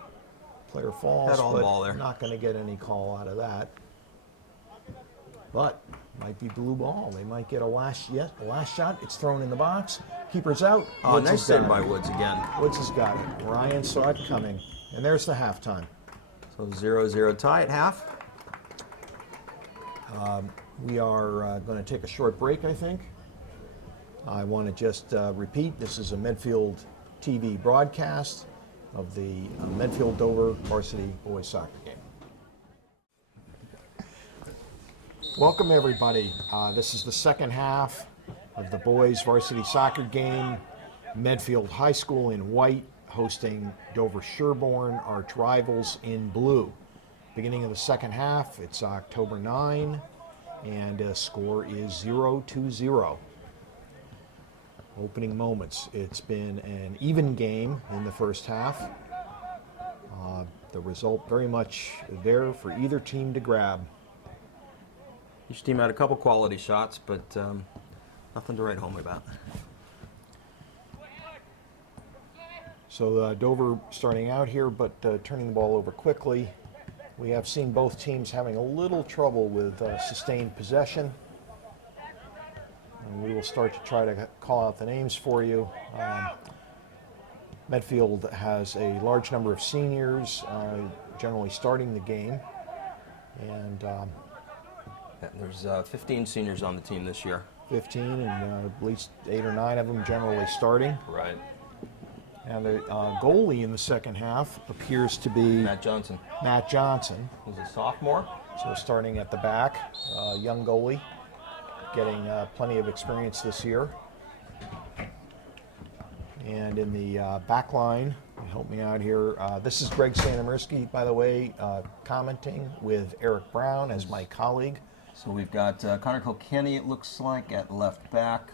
Player falls, Had all the but ball there. Not going to get any call out of that. But might be blue ball. They might get a last shot. It's thrown in the box. Keeper's out. Oh, nice save by Woods again. Woods has got it. Ryan saw it coming. And there's the halftime. So 0-0 tie at half. We are going to take a short break, I think. I want to just repeat, this is a Medfield TV broadcast of the Medfield Dover varsity boys soccer game. Welcome everybody. This is the second half of the boys varsity soccer game. Medfield High School in white hosting Dover Sherborne, arch rivals, in blue. Beginning of the second half, it's October 9, and score is 0-0. Opening moments, it's been an even game in the first half. The result very much there for either team to grab. Each team had a couple quality shots, but nothing to write home about. So Dover starting out here, but turning the ball over quickly. We have seen both teams having a little trouble with sustained possession. And we will start to try to call out the names for you. Medfield has a large number of seniors generally starting the game. And there's 15 seniors on the team this year. 15, and at least 8 or 9 of them generally starting. Right. And the goalie in the second half appears to be Matt Johnson. Matt Johnson. He's a sophomore. So starting at the back, young goalie, getting plenty of experience this year. And in the back line, help me out here, this is Greg Santamirski, by the way, commenting with Eric Brown as my colleague. So we've got Connor Kilkenny, it looks like, at left back.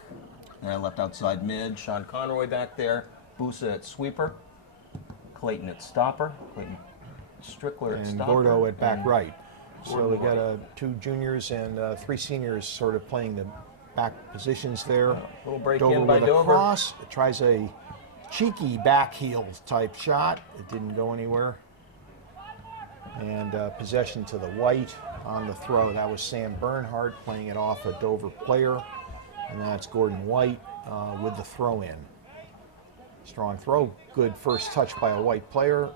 Left outside mid. Sean Conroy back there. Busa at sweeper. Clayton at stopper. Clayton Strickler at And stopper. Gordo at back right. So Gordon we got White. 2 juniors and 3 seniors sort of playing the back positions there. Little break Dover in by with a Dover. cross. It tries a cheeky back heel type shot. It didn't go anywhere. And possession to the White on the throw. That was Sam Bernhardt playing it off a Dover player. And that's Gordon White with the throw in. Strong throw. Good first touch by a White player.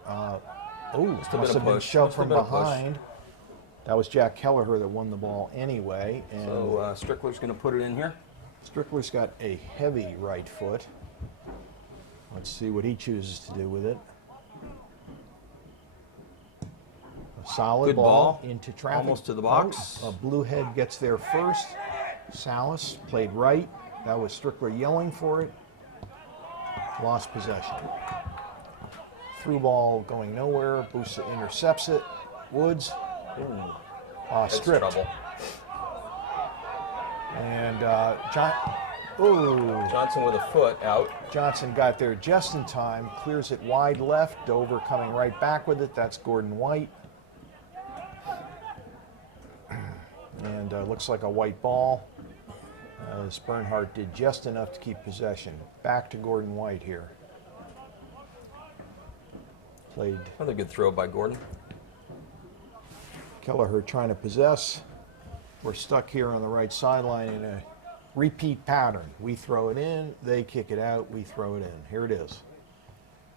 Must have been shoved from behind. That was Jack Kelleher that won the ball anyway. And So Strickler's going to put it in here. Strickler's got a heavy right foot. Let's see what he chooses to do with it. A solid Good ball ball. into traffic. Almost to the box. A Bluehead gets there first. Salas played right. That was Strickler yelling for it. Lost possession. Through ball going nowhere. Busa intercepts it. Woods. That's Stripped. trouble. And Johnson with a foot out. Johnson got there just in time. Clears it wide left. Dover coming right back with it. That's Gordon White. And looks like a white ball. As Bernhardt did just enough to keep possession. Back to Gordon White here. Played Another good throw by Gordon. Kelleher trying to possess. We're stuck here on the right sideline in a repeat pattern. We throw it in, they kick it out, we throw it in. Here it is.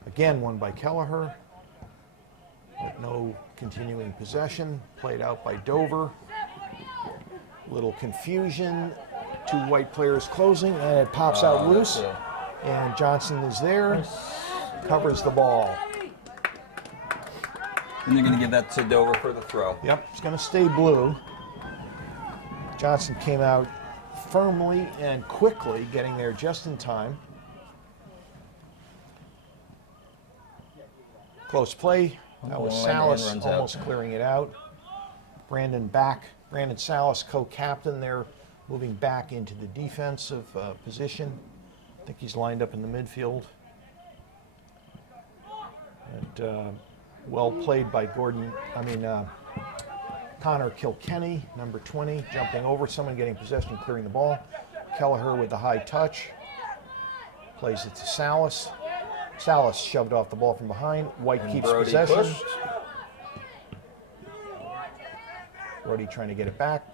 Again, won by Kelleher. But no continuing possession. Played out by Dover. Little confusion. 2 White players closing, and it pops out loose. And Johnson is there. Covers the ball. And they're going to give that to Dover for the throw. Yep, it's going to stay blue. Johnson came out firmly and quickly, getting there just in time. Close play. That was Salas almost clearing it out. Brandon Salas, co-captain there, moving back into the defensive position. I think he's lined up in the midfield. And well played by Connor Kilkenny, number 20, jumping over someone, getting possession, clearing the ball. Kelleher with the high touch. Plays it to Salas. Salas shoved off the ball from behind. White keeps Brody possession. pushed. Brody trying to get it back.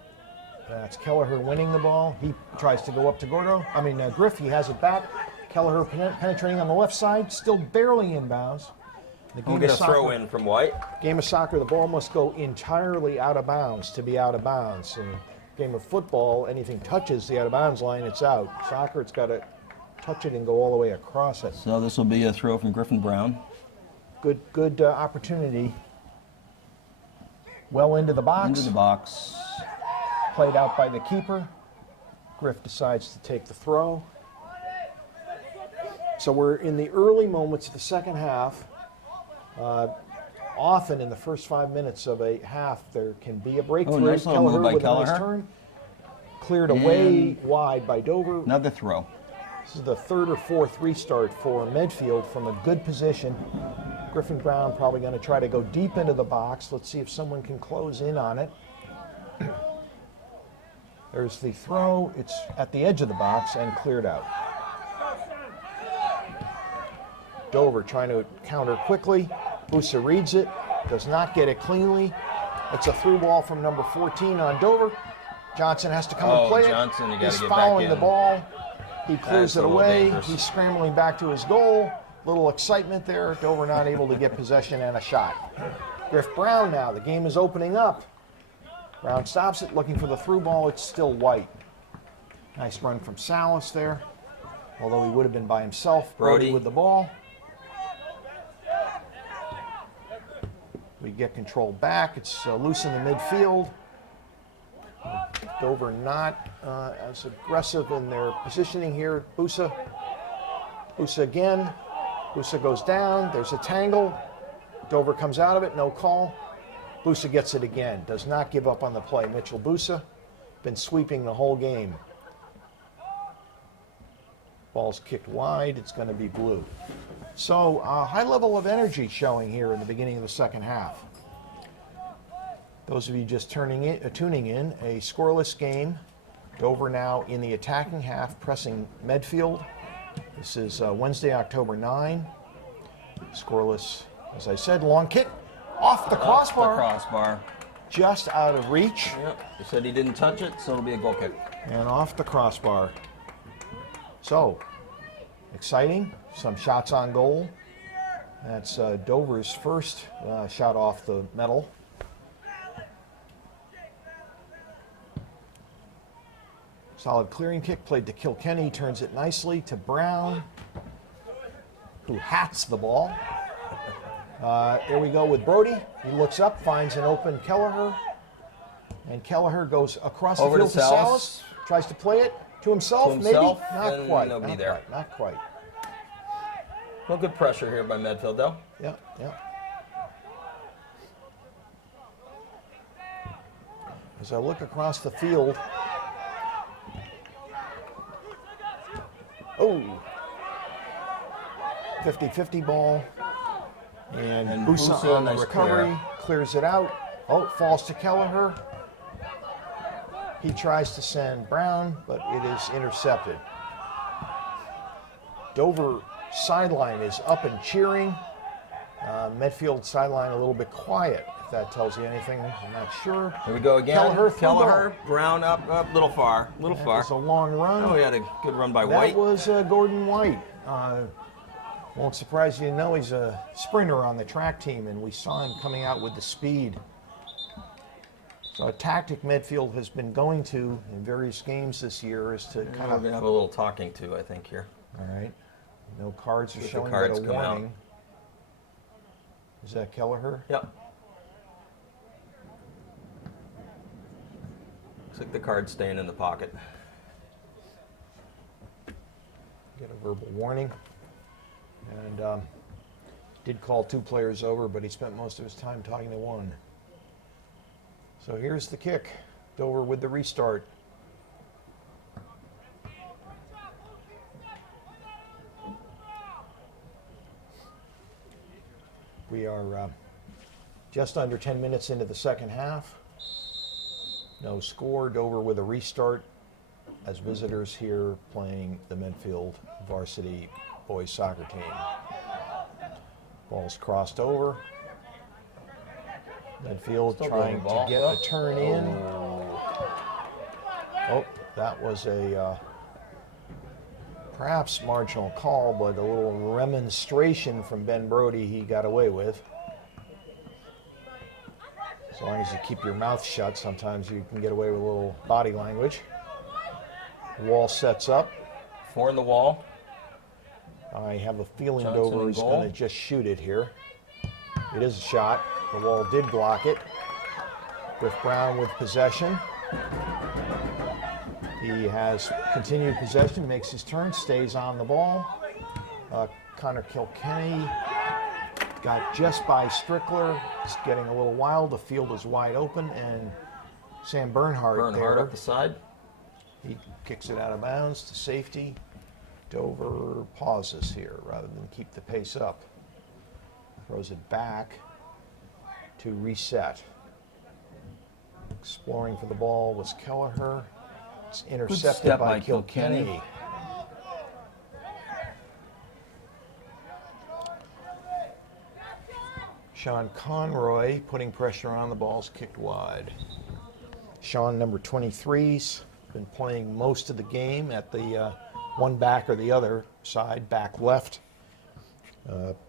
That's Kelleher winning the ball. He tries to go up to Griff. He has it back. Kelleher penetrating on the left side, still barely inbounds. We'll get a throw in from White. Game of soccer, the ball must go entirely out of bounds to be out of bounds. In game of football, anything touches the out of bounds line, it's out. Soccer, it's got to touch it and go all the way across it. So this will be a throw from Griffin Brown. Good opportunity. Well into the box. Into the box. Played out by the keeper. Griff decides to take the throw. So we're in the early moments of the second half. Often in the first 5 minutes of a half, there can be a breakthrough. Nice little move by with a nice Kelleher. turn. Cleared away wide by Dover. Another throw. This is the 3rd or 4th restart for Medfield from a good position. Griffin Brown probably going to try to go deep into the box. Let's see if someone can close in on it. There's the throw. It's at the edge of the box and cleared out. Dover trying to counter quickly. Busa reads it, does not get it cleanly. It's a through ball from number 14 on Dover. Johnson has to come and play Johnson, you it. gotta He's get back following in. the ball. He clears That's it a little away. dangerous. He's scrambling back to his goal. Little excitement there. Dover not able to get possession and a shot. Griff Brown now. The game is opening up. Brown stops it, looking for the through ball. It's still White. Nice run from Salas there. Although he would have been by himself. Brody with the ball. We get control back. It's loose in the midfield. Dover not as aggressive in their positioning here. Busa again. Busa goes down. There's a tangle. Dover comes out of it. No call. Busa gets it again. Does not give up on the play. Mitchell Busa been sweeping the whole game. Ball's kicked wide. It's going to be blue. So high level of energy showing here in the beginning of the second half. Those of you just tuning in, a scoreless game. Dover now in the attacking half, pressing Medfield. This is Wednesday, October 9. Scoreless, as I said, long kick off the crossbar. Off the crossbar. Just out of reach. Yep. He said he didn't touch it, so it'll be a goal kick. And off the crossbar. So, exciting. Some shots on goal. That's Dover's first shot off the metal. Solid clearing kick played to Kilkenny, turns it nicely to Brown, who hats the ball. There we go with Brody. He looks up, finds an open Kelleher, and Kelleher goes across Over the field to to Salas. Salas. Tries to play it to himself, To himself, maybe? Not and quite. nobody Not there. quite. Not quite. No good pressure here by Medfield, though. Yeah, yeah. As I look across the field, oh, 50-50 ball. And Busa on the nice recovery, clears it out. Oh, it falls to Kelleher. He tries to send Brown, but it is intercepted. Dover sideline is up and cheering. Medfield sideline a little bit quiet, if that tells you anything. I'm not sure. Here we go again. Kelleher, through Kelleher, goal. Brown up, little far, little That far. was a long run. Oh, he had a good run by That White. was Gordon White. Won't surprise you to know he's a sprinter on the track team, and we saw him coming out with the speed. So a tactic Medfield has been going to in various games this year is to We're kind going to of... have a little talking to, I think, here. All right. No cards are If the showing, cards but a come out. warning. Is that Kelleher? Yep. Looks like the card's staying in the pocket. Get a verbal warning. And did call 2 players over, but he spent most of his time talking to 1. So here's the kick. Dover with the restart. We are just under 10 minutes into the second half. No score. Dover with a restart as visitors here playing the Medfield varsity boys soccer team. Ball's crossed over. Medfield Still trying going ball. to get a turn in. Oh, that was a perhaps marginal call, but a little remonstration from Ben Brody he got away with. As long as you keep your mouth shut, sometimes you can get away with a little body language. Wall sets up. 4 in the wall. I have a feeling Johnson Dover in is goal. going to just shoot it here. It is a shot. The wall did block it. With Brown with possession. He has continued possession, makes his turn, stays on the ball. Connor Kilkenny got just by Strickler. It's getting a little wild. The field is wide open, and Sam Bernhardt there. up the side. He kicks it out of bounds to safety. Dover pauses here rather than keep the pace up. Throws it back to reset. Exploring for the ball was Kelleher. It's intercepted step by by Kilkenny. Kilkenny. Sean Conroy putting pressure on the ball's kicked wide. Sean, number 23's been playing most of the game at the one back or the other side, back left.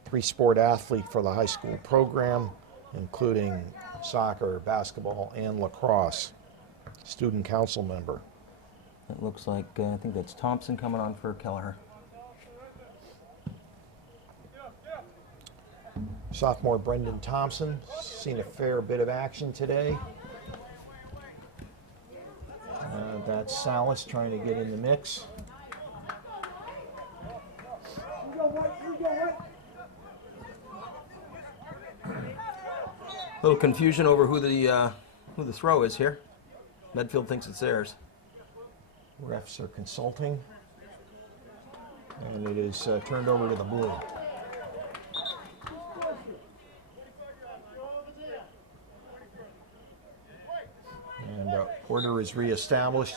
3-sport athlete for the high school program, including soccer, basketball, and lacrosse. Student council member. It looks like, I think that's Thompson coming on for Kelleher. Sophomore Brendan Thompson, seen a fair bit of action today. That's Salas trying to get in the mix. A little confusion over who the throw is here. Medfield thinks it's theirs. Refs are consulting, and it is turned over to the blue. And order is reestablished.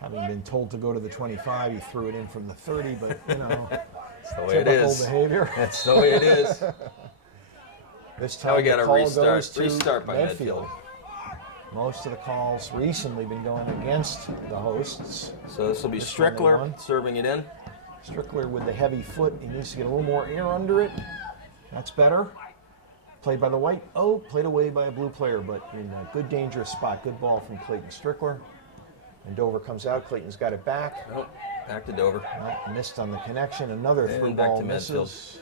Having been told to go to the 25, he threw it in from the 30, but you know, That's the way it typical is. behavior. That's the way it is. This Now we time got the a call restart. goes to Restart by Medfield. Medfield. Most of the calls recently been going against the hosts. So this will be This one they Strickler won. serving it in. Strickler with the heavy foot. He needs to get a little more air under it. That's better. Played by the white. Oh, played away by a blue player, but in a good dangerous spot. Good ball from Clayton Strickler. And Dover comes out. Clayton's got it back. Oh, back to Dover. Well, missed on the connection. Another And through back ball to Medfield. misses.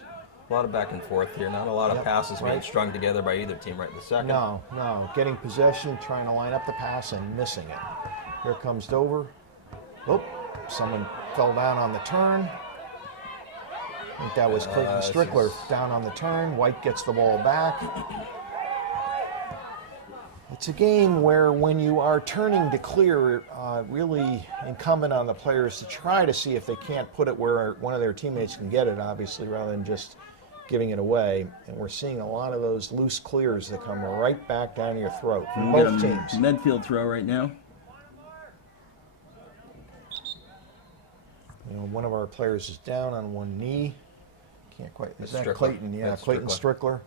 A lot of back and forth here. Not a lot of Yep, passes being right. strung together by either team right in the second. No. Getting possession, trying to line up the pass, and missing it. Here comes Dover. Oh, someone fell down on the turn. I think that was Clayton this Strickler is- down on the turn. White gets the ball back. It's a game where when you are turning to clear, really incumbent on the players to try to see if they can't put it where one of their teammates can get it, obviously, rather than just giving it away. And we're seeing a lot of those loose clears that come right back down your throat from We got both a teams. Medfield throw right now. You know, one of our players is down on one knee. Can't quite. Is that Strickler. Clayton? Yeah, That's Clayton Strickler.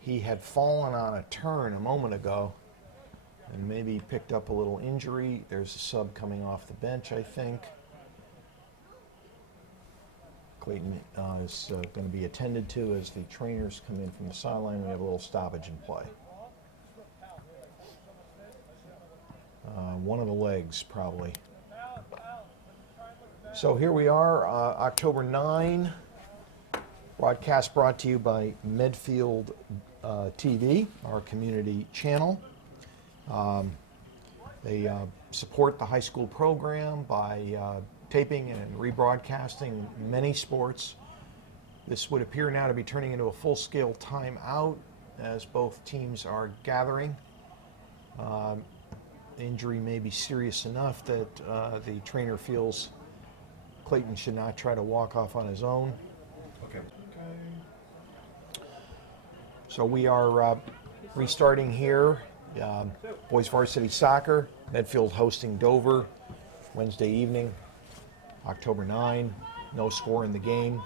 He had fallen on a turn a moment ago, and maybe picked up a little injury. There's a sub coming off the bench, I think. Clayton is going to be attended to as the trainers come in from the sideline. We have a little stoppage in play. One of the legs, probably. So here we are, October 9. Broadcast brought to you by Medfield TV, our community channel. They support the high school program by taping and rebroadcasting many sports. This would appear now to be turning into a full-scale timeout as both teams are gathering. Injury may be serious enough that the trainer feels Clayton should not try to walk off on his own. Okay. So we are restarting here. Boys varsity soccer, Medfield hosting Dover Wednesday evening, October 9. No score in the game.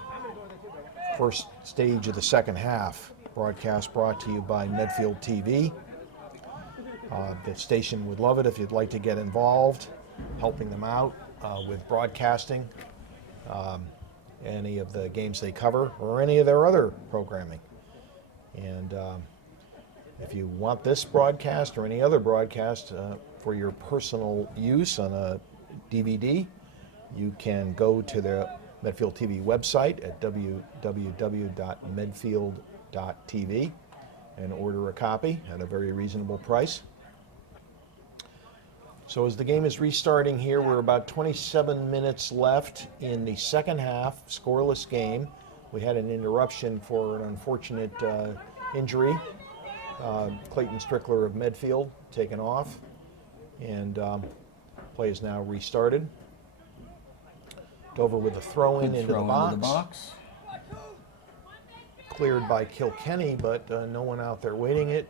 First stage of the second half. Broadcast brought to you by Medfield TV. The station would love it if you'd like to get involved, helping them out with broadcasting any of the games they cover or any of their other programming. And if you want this broadcast or any other broadcast for your personal use on a DVD, you can go to the Medfield TV website at www.medfield.tv and order a copy at a very reasonable price. So as the game is restarting here, we're about 27 minutes left in the second half, scoreless game. We had an interruption for an unfortunate injury. Clayton Strickler of Medfield taken off, and play is now restarted. Dover with a throw-in into the box. Cleared by Kilkenny, but no one out there waiting it.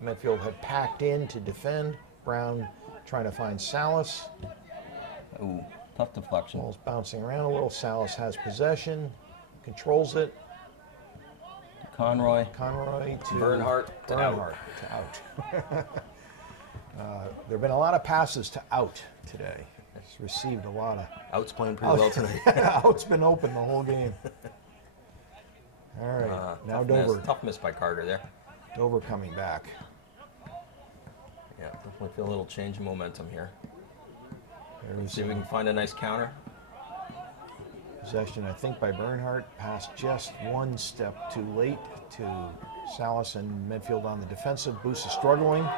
Medfield had packed in to defend. Brown trying to find Salas. Ooh, tough deflection. Ball's bouncing around a little. Salas has possession, controls it. Conroy. Conroy to Bernhardt to Bernhardt to out. There have been a lot of passes to out today. It's received a lot of. Out's playing pretty well today. Out's been open the whole game. All right, now Dover. Tough miss by Carter there. Dover coming back. Yeah, definitely feel a little change in momentum here. There's See if we can find a nice counter. Possession, I think, by Bernhardt. Pass just one step too late to Salas, and Medfield on the defensive. Boosa struggling.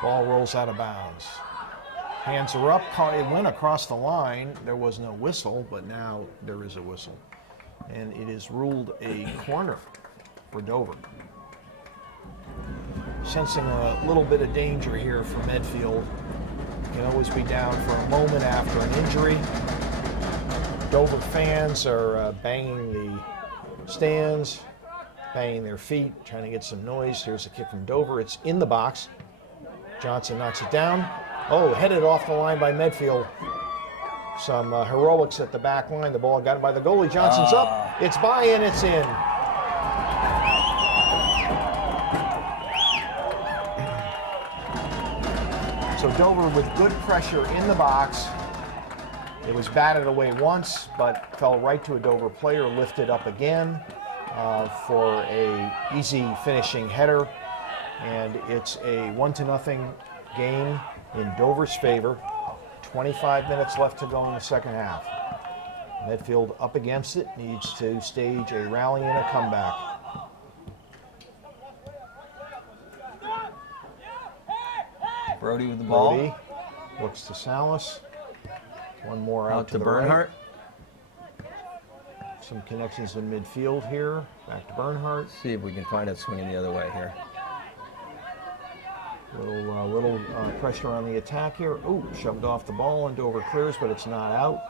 Ball rolls out of bounds. Hands are up. It went across the line. There was no whistle, but now there is a whistle. And it is ruled a corner for Dover. Sensing a little bit of danger here for Medfield. Can always be down for a moment after an injury. Dover fans are banging the stands, banging their feet, trying to get some noise. Here's a kick from Dover. It's in the box. Johnson knocks it down. Oh, headed off the line by Medfield. Some heroics at the back line. The ball got it by the goalie. Johnson's up. It's by and it's in. So Dover with good pressure in the box. It was batted away once, but fell right to a Dover player, lifted up again for a easy finishing header. And it's a 1-0 game in Dover's favor. 25 minutes left to go in the second half. Medfield up against it, needs to stage a rally and a comeback. Brody with the ball. Brody looks to Salas. One more out to the Bernhardt. Right. Some connections in midfield here. Back to Bernhardt. See if we can find it swinging the other way here. Little pressure on the attack here. Ooh, shoved off the ball and Dover clears, but it's not out.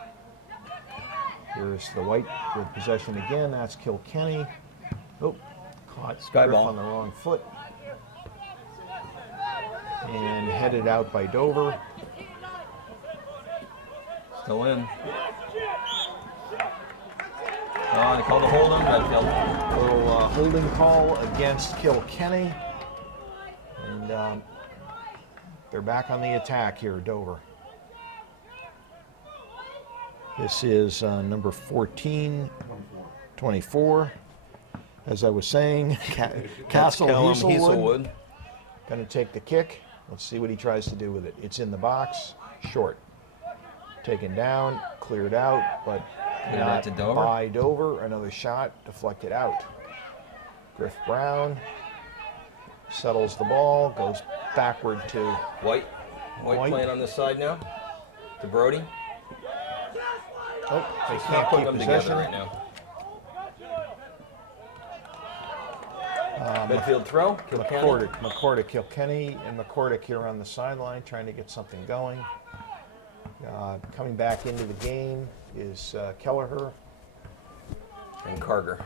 Here's the White with possession again. That's Kilkenny. Oh, caught Griff on the wrong foot. And headed out by Dover. Still in. Oh, they called a hold on Medfield. Little holding call against Kilkenny. And they're back on the attack here, Dover. This is number 24. As I was saying, Castle Heaselwood. Going to take the kick. Let's see what he tries to do with it. It's in the box, short. Taken down, cleared out, but not to Dover. By Dover. Another shot, deflected out. Griff Brown settles the ball, goes backward to White playing on this side now. To Brody. Oh, they Just can't not putting keep them possession together right now. Midfield throw. McCord to Kilkenny, and McCord here on the sideline trying to get something going. Coming back into the game is Kelleher And Carger.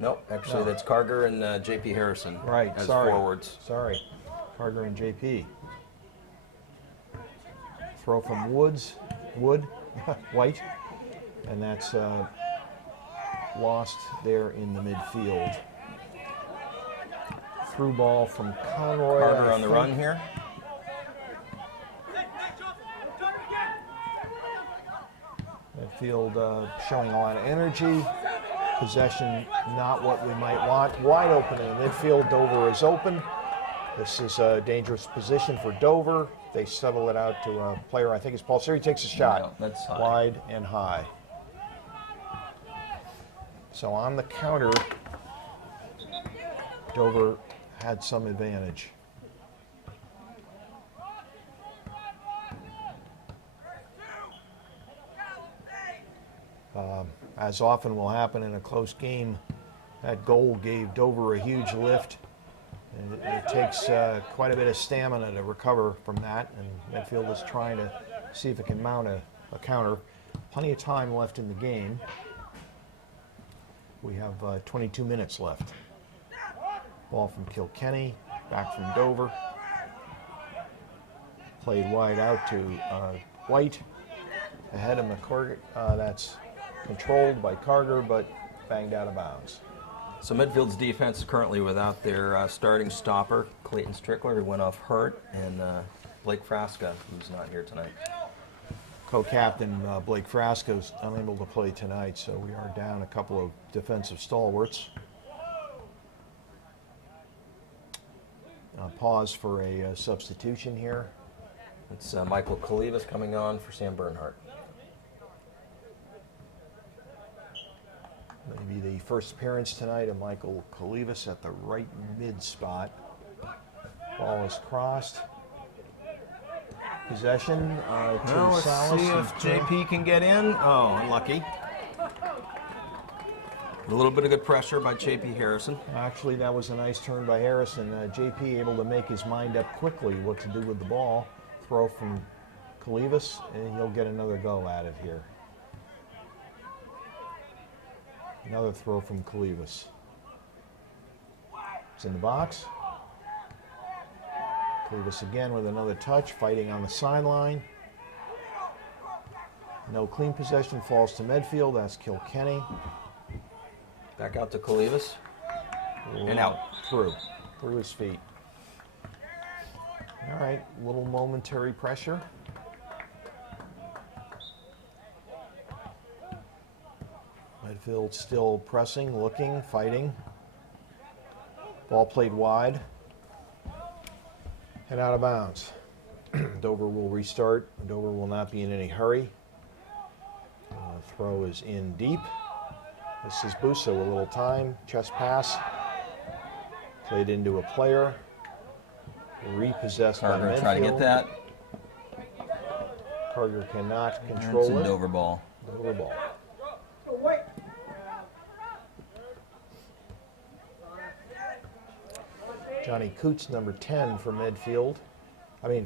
Nope, actually that's Carger and J.P. Harrison. Right, as sorry. forwards. Sorry, Carger and J.P. Throw from White, and that's lost there in the midfield. Through ball from Conroy. Carger on the run here. Midfield showing a lot of energy. Possession not what we might want. Wide open in the midfield. Dover is open. This is a dangerous position for Dover. They settle it out to a player, I think it's Paul Siri, takes a shot. No, that's high. Wide and high. So on the counter, Dover had some advantage. As often will happen in a close game, that goal gave Dover a huge lift. And it takes quite a bit of stamina to recover from that, and Medfield is trying to see if it can mount a counter. Plenty of time left in the game. We have 22 minutes left. Ball from Kilkenny, back from Dover. Played wide out to White. Ahead of McCord, that's controlled by Carger, but banged out of bounds. So Medfield's defense is currently without their starting stopper, Clayton Strickler, who went off hurt, and Blake Frasca, who's not here tonight. Co-captain Blake Frasca is unable to play tonight, so we are down a couple of defensive stalwarts. Pause for a substitution here. It's Michael Kalivas coming on for Sam Bernhardt. the first appearance tonight of Michael Kalivas at the right mid spot. Ball is crossed. Possession to Well, let's Salas. see if JP can get in. Oh, unlucky. A little bit of good pressure by JP Harrison. Actually, that was a nice turn by Harrison. JP able to make his mind up quickly what to do with the ball. Throw from Kalivas, and he'll get another go at it here. Another throw from Kalivas. It's in the box. Kalivas again with another touch, fighting on the sideline. No clean possession, falls to Medfield. That's Kilkenny. Back out to Kalivas. And out. Through his feet. All right, little momentary pressure. Medfield still pressing, looking, fighting. Ball played wide. And out of bounds. Dover will restart. Dover will not be in any hurry. Throw is in deep. This is Busa with a little time. Chest pass. Played into a player. Repossessed by Medfield. Try to get that. Carter cannot control it. It's a Dover ball. Dover ball. Johnny Coots, number 10 for Medfield.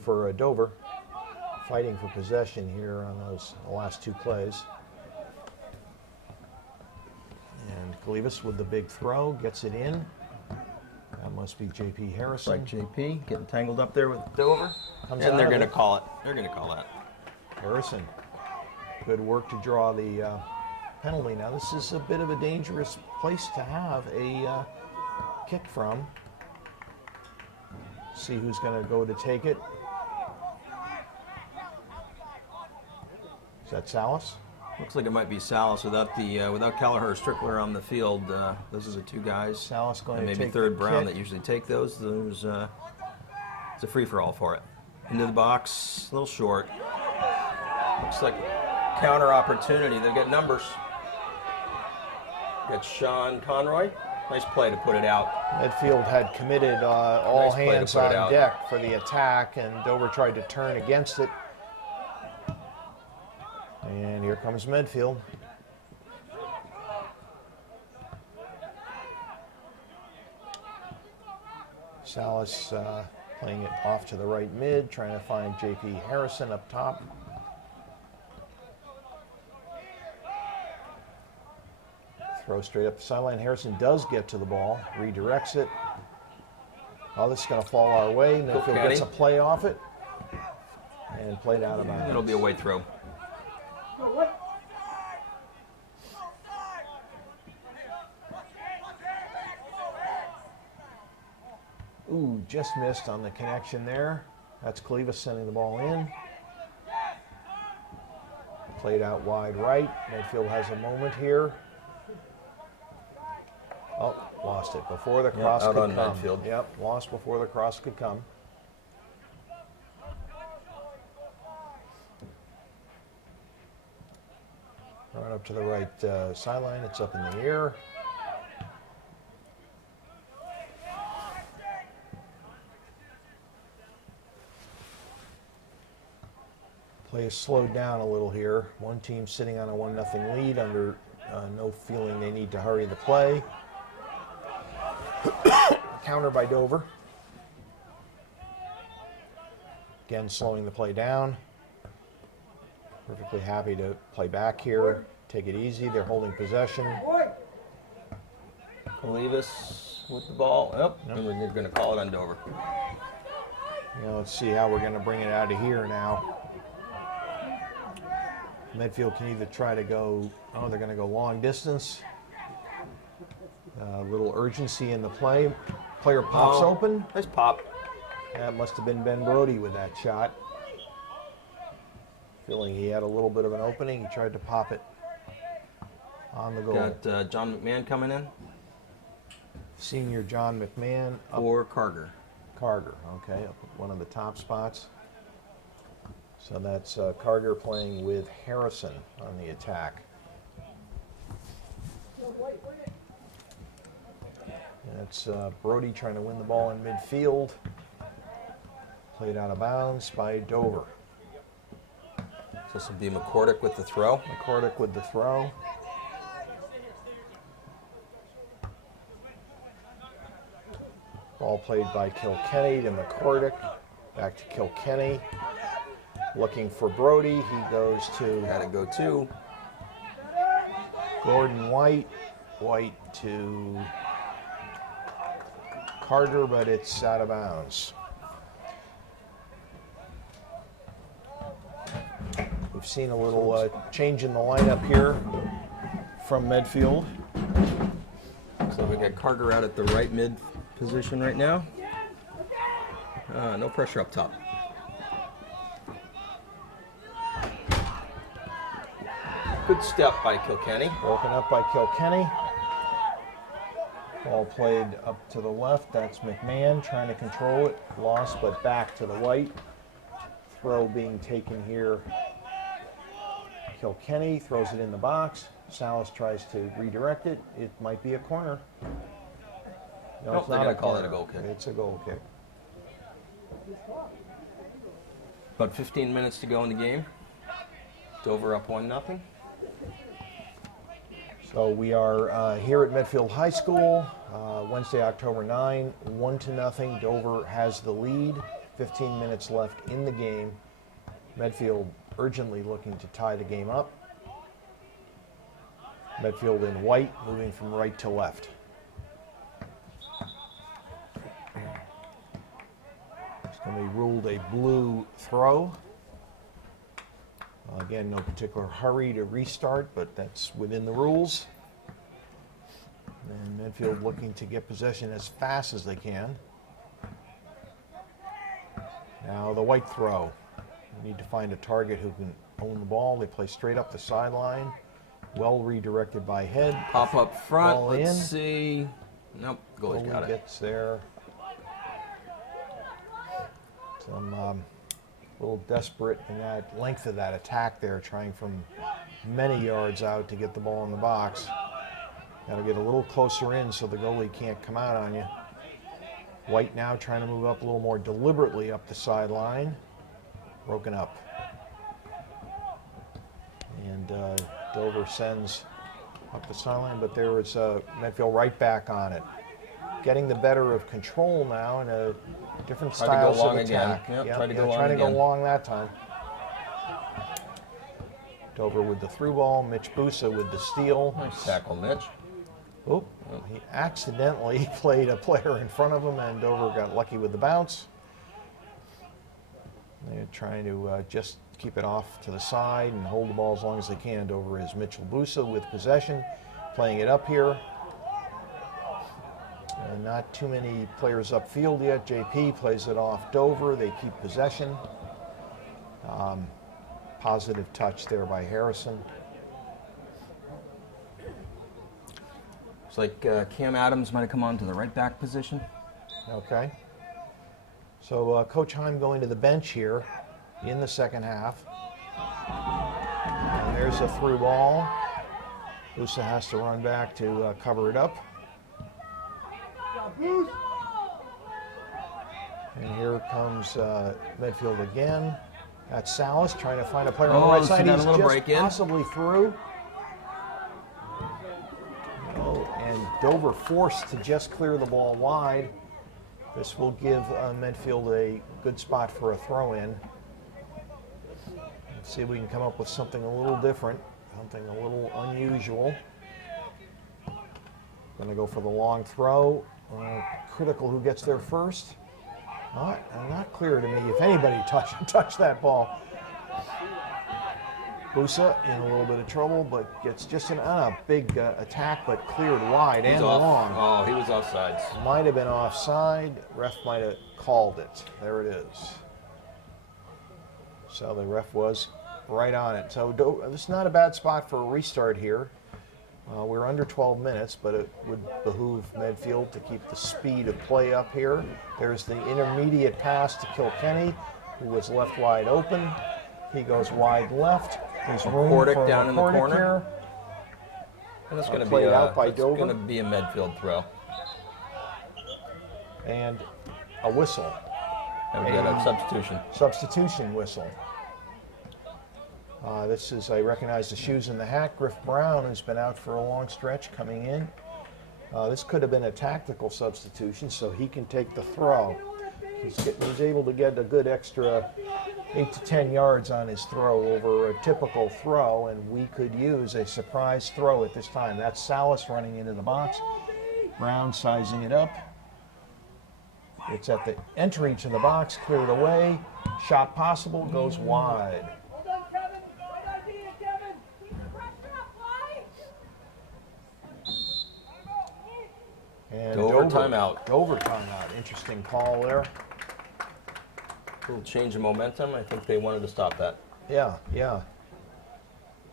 For Dover. Fighting for possession here on the last two plays. And Kalivas with the big throw, gets it in. That must be JP Harrison. Like JP, getting tangled up there with Dover. Comes And out they're of going to it. call it. They're going to call that. Harrison. Good work to draw the penalty. Now this is a bit of a dangerous place to have a kick from. See who's going to go to take it. Is that Salas? Looks like it might be Salas without Kelleher or Strickler on the field. Those are the two guys. Salas going and to maybe take third the Brown kick. that usually take those. It's a free-for-all for it. Into the box, a little short. Looks like counter opportunity. They've got numbers. Got Sean Conroy. Nice play to put it out. Medfield had committed all Nice play to hands put it on out. deck for the attack, and Dover tried to turn against it. And here comes Medfield. Salas playing it off to the right mid, trying to find JP Harrison up top. Throw straight up the sideline. Harrison does get to the ball, redirects it. Oh, this is going to fall our way. Medfield Kenny. gets a play off it and played out of bounds. It'll be a way throw. Ooh, just missed on the connection there. That's Kalivas sending the ball in. Played out wide right. Medfield has a moment here. Oh, lost it before the cross out could on come. Medfield. Yep, lost before the cross could come. Right up to the right sideline. It's up in the air. Play is slowed down a little here. One team sitting on a 1-0 lead under no feeling they need to hurry the play. Counter by Dover. Again, slowing the play down. Perfectly happy to play back here. Take it easy. They're holding possession. Kalivas with the ball. Yep. And we're going to call it on Dover. Let's see how we're going to bring it out of here now. Medfield can either try to go, they're going to go long distance. A little urgency in the play. Player pops open. Nice pop. That must have been Ben Brody with that shot. Feeling he had a little bit of an opening. He tried to pop it on the goal. Got John McMahon coming in. Senior John McMahon. Or Carger. Carger, okay, up at one of the top spots. So that's Carger playing with Harrison on the attack. And it's Brody trying to win the ball in midfield. Played out of bounds by Dover. So this will be McCordick with the throw. McCordick with the throw. Ball played by Kilkenny to McCordick. Back to Kilkenny. Looking for Brody. He goes to Had to go to. Gordon White. White to Carter, but it's out of bounds. We've seen a little change in the lineup here from Medfield. So we got Carter out at the right mid position right now. No pressure up top. Good step by Kilkenny. Broken up by Kilkenny. Ball played up to the left. That's McMahon trying to control it. Lost, but back to the White. Throw being taken here. Kilkenny throws it in the box. Salas tries to redirect it. It might be a corner. No, Nope, it's they're not gonna a call corner. it a goal kick. It's a goal kick. About 15 minutes to go in the game. Dover up 1-0. So we are here at Medfield High School, Wednesday, October 9, 1-0. Dover has the lead. 15 minutes left in the game. Medfield urgently looking to tie the game up. Medfield in white, moving from right to left. It's going to be ruled a blue throw. Again, no particular hurry to restart, but that's within the rules. And Medfield looking to get possession as fast as they can. Now the White throw. We need to find a target who can own the ball. They play straight up the sideline. Well redirected by Head. Pop up front. Ball Let's in. see. Nope. Goalie's got Goalie it. gets there. Some little desperate in that length of that attack there, trying from many yards out to get the ball in the box. Got to get a little closer in so the goalie can't come out on you. White now trying to move up a little more deliberately up the sideline. Broken up. And Dover sends up the sideline, but there is Medfield right back on it. Getting the better of control now in a different Tried to go styles of long attack. again. Yep, Yep, tried to go long trying to go again. long that time. Dover with the through ball. Mitch Busa with the steal. Nice tackle, Mitch. Oh, he accidentally played a player in front of him, and Dover got lucky with the bounce. They're trying to just keep it off to the side and hold the ball as long as they can. Dover is Mitchell Busa with possession, playing it up here. Not too many players upfield yet. JP plays it off Dover. They keep possession. Positive touch there by Harrison. It's like Cam Adams might have come on to the right back position. Okay. So Coach Heim going to the bench here in the second half. And there's a through ball. Busa has to run back to cover it up. And here comes Medfield again. That's Salas trying to find a player on the right so side. got a He's little just break in. possibly through. And Dover forced to just clear the ball wide. This will give Medfield a good spot for a throw-in. Let's see if we can come up with something a little different, something a little unusual. Going to go for the long throw. Critical who gets there first. Not clear to me if anybody touched that ball. Busa in a little bit of trouble, but gets just on a big attack, but cleared wide and long. Oh, he was offsides. Might have been offside. Ref might have called it. There it is. So the ref was right on it. So this is not a bad spot for a restart here. We're under 12 minutes, but it would behoove Medfield to keep the speed of play up here. There's the intermediate pass to Kilkenny, who was left wide open. He goes wide left. There's room McCordick for down in the McCordick corner. here. And that's going to be Played out by that's Dover. going to be a Medfield throw. and a whistle. And we got a substitution. Substitution whistle. This is, I recognize the shoes in the hat. Griff Brown, who's been out for a long stretch, coming in. This could have been a tactical substitution, so he can take the throw. He's able to get a good extra 8 to 10 yards on his throw over a typical throw, and we could use a surprise throw at this time. That's Salas running into the box. Brown sizing it up. It's at the entry to the box, cleared away. Shot possible, goes wide. And Dover timeout. Dover timeout. Interesting call there. A little change of momentum. I think they wanted to stop that. Yeah, yeah.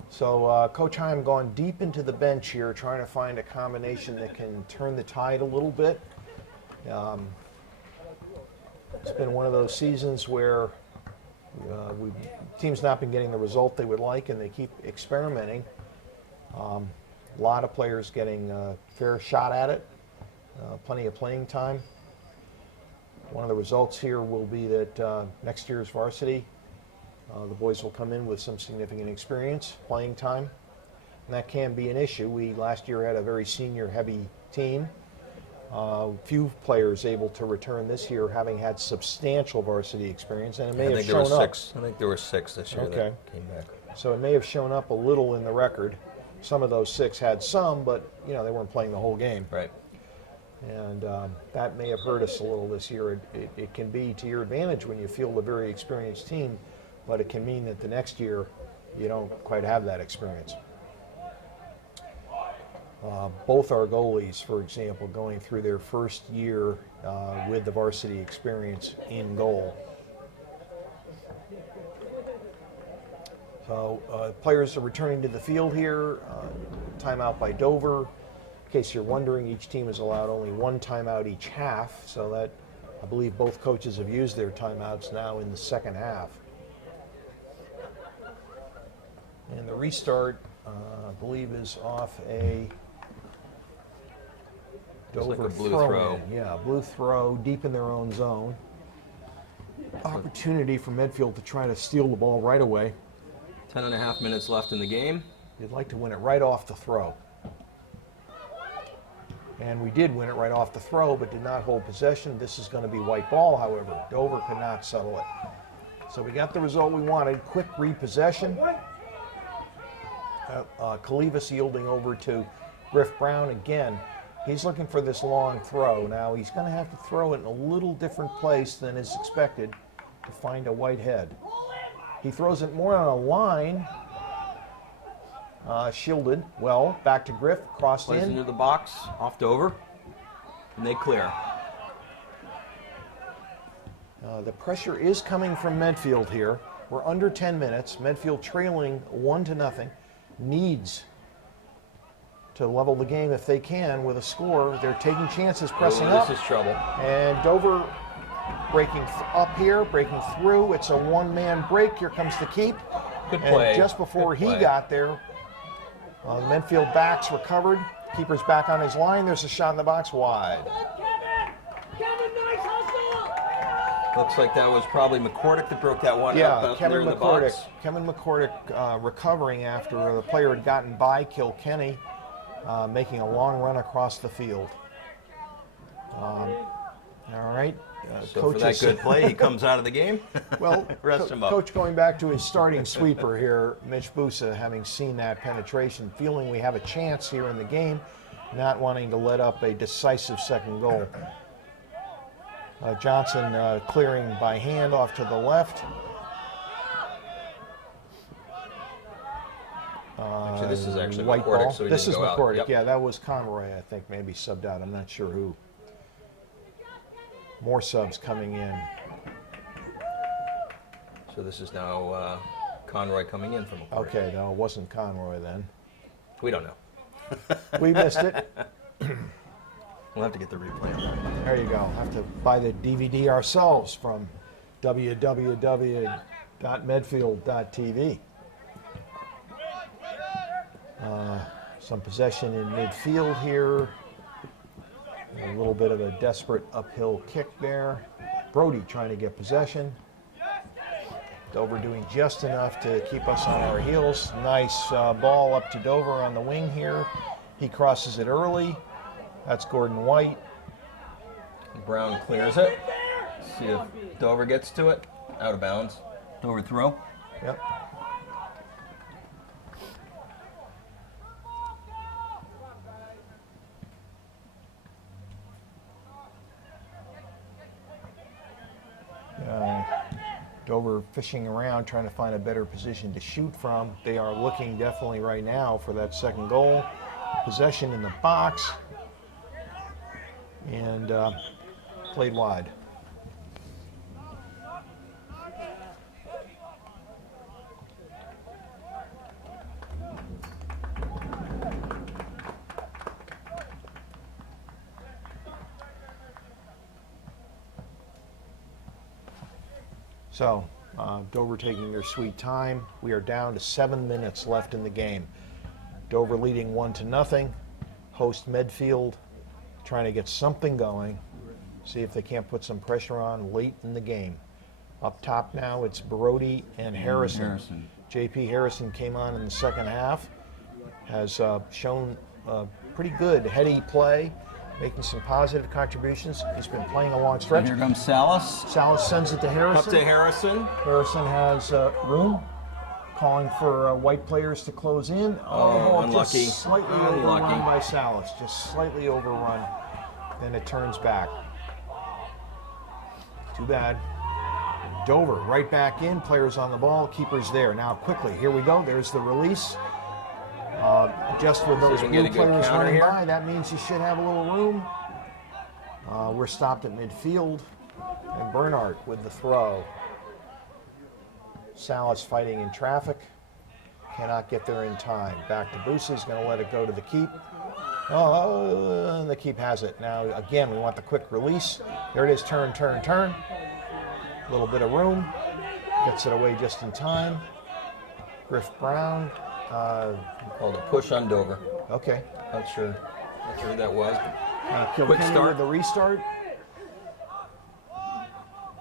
So Coach Heim gone deep into the bench here, trying to find a combination that can turn the tide a little bit. It's been one of those seasons where teams not been getting the result they would like, and they keep experimenting. A lot of players getting a fair shot at it, plenty of playing time. One of the results here will be that next year's varsity, the boys will come in with some significant experience, playing time, and that can be an issue. We last year had a very senior-heavy team. Few players able to return this year, having had substantial varsity experience, and it may have shown up. I think there were 6 this year that came back. So it may have shown up a little in the record. Some of those 6 had some, but they weren't playing the whole game. Right. And that may have hurt us a little this year. It can be to your advantage when you field a very experienced team, but it can mean that the next year you don't quite have that experience. Both our goalies, for example, going through their first year with the varsity experience in goal. So players are returning to the field here. Timeout by Dover. In case you're wondering, each team is allowed only 1 timeout each half, so that I believe both coaches have used their timeouts now in the second half. And the restart, I believe, is off a Dover like a blue throw. Yeah, blue throw deep in their own zone. Opportunity for Medfield to try to steal the ball right away. 10.5 minutes left in the game. You'd like to win it right off the throw. And we did win it right off the throw, but did not hold possession. This is going to be white ball, however. Dover could not settle it. So we got the result we wanted. Quick repossession. Kalivas yielding over to Griff Brown again. He's looking for this long throw. Now he's going to have to throw it in a little different place than is expected to find a white head. He throws it more on a line. Shielded well, back to Griff, crossed Plays in. into the box, off Dover, and they clear. The pressure is coming from Medfield here. We're under 10 minutes. Medfield trailing 1-0. Needs to level the game if they can with a score. They're taking chances, pressing up. This is trouble. And Dover breaking up here, breaking through. It's a one-man break. Here comes the keep. Good play. And just before he got there, Medfield backs recovered. Keeper's back on his line. There's a shot in the box wide. Looks like that was probably McCordick that broke that one up there in the box. Kevin McCordick recovering after the player had gotten by Kilkenny, making a long run across the field. All right. So for that good play, he comes out of the game. Well, rest him up. Coach going back to his starting sweeper here, Mitch Busa, having seen that penetration, feeling we have a chance here in the game, not wanting to let up a decisive second goal. Johnson clearing by hand off to the left. Actually, this is actually white McCordick, ball. so he This is didn't go out. McCordick. Yep. Yeah, that was Conroy, I think, maybe subbed out. I'm not sure who. More subs coming in. So this is now Conroy coming in from McCordick. Okay, no, it wasn't Conroy then. We don't know. We missed it. We'll have to get the replay on that. There you go. Have to buy the DVD ourselves from www.medfield.tv. Some possession in midfield here. A little bit of a desperate uphill kick there. Brody trying to get possession. Dover doing just enough to keep us on our heels. Nice ball up to Dover on the wing here. He crosses it early. That's Gordon White. Brown clears it. See if Dover gets to it. Out of bounds. Dover throw. Yep. Dover fishing around, trying to find a better position to shoot from. They are looking definitely right now for that second goal. Possession in the box. And played wide. So, Dover taking their sweet time. We are down to 7 minutes left in the game. Dover leading 1-0. Host Medfield trying to get something going. See if they can't put some pressure on late in the game. Up top now, it's Brody and Harrison. J.P. Harrison came on in the second half. Has shown pretty good heady play, making some positive contributions. He's been playing a long stretch. Here comes Salas. Salas sends it to Harrison. Up to Harrison. Harrison has room, calling for white players to close in. Oh, unlucky. Just slightly overrun by Salas. Just slightly overrun. Then it turns back. Too bad. Dover right back in. Players on the ball. Keeper's there. Now quickly, here we go. There's the release. Just with those blue players running by, that means you should have a little room. We're stopped at midfield. And Bernhardt with the throw. Salas fighting in traffic. Cannot get there in time. Back to Busa. He's going to let it go to the keep. Oh, the keep has it. Now, again, we want the quick release. There it is. Turn, turn, turn. A little bit of room. Gets it away just in time. Griff Brown. Called a push on Dover. Okay. Not sure who that was. Quick start. The restart.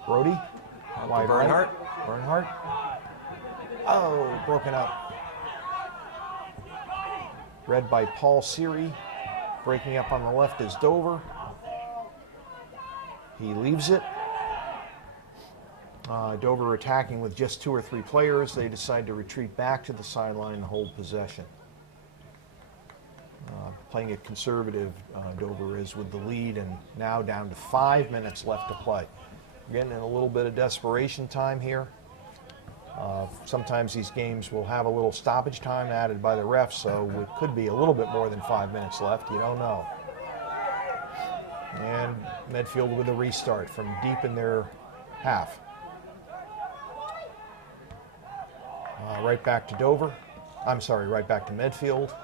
Brody. Wide Bernhardt. Right. Bernhardt. Oh, broken up. Read by Paul Seary. Breaking up on the left is Dover. He leaves it. Dover attacking with just 2 or 3 players. They decide to retreat back to the sideline and hold possession. Playing it conservative, Dover is with the lead, and now down to 5 minutes left to play. Getting in a little bit of desperation time here. Sometimes these games will have a little stoppage time added by the refs, so it could be a little bit more than 5 minutes left. You don't know. And Medfield with a restart from deep in their half. Right back to Dover. I'm sorry, right back to Medfield.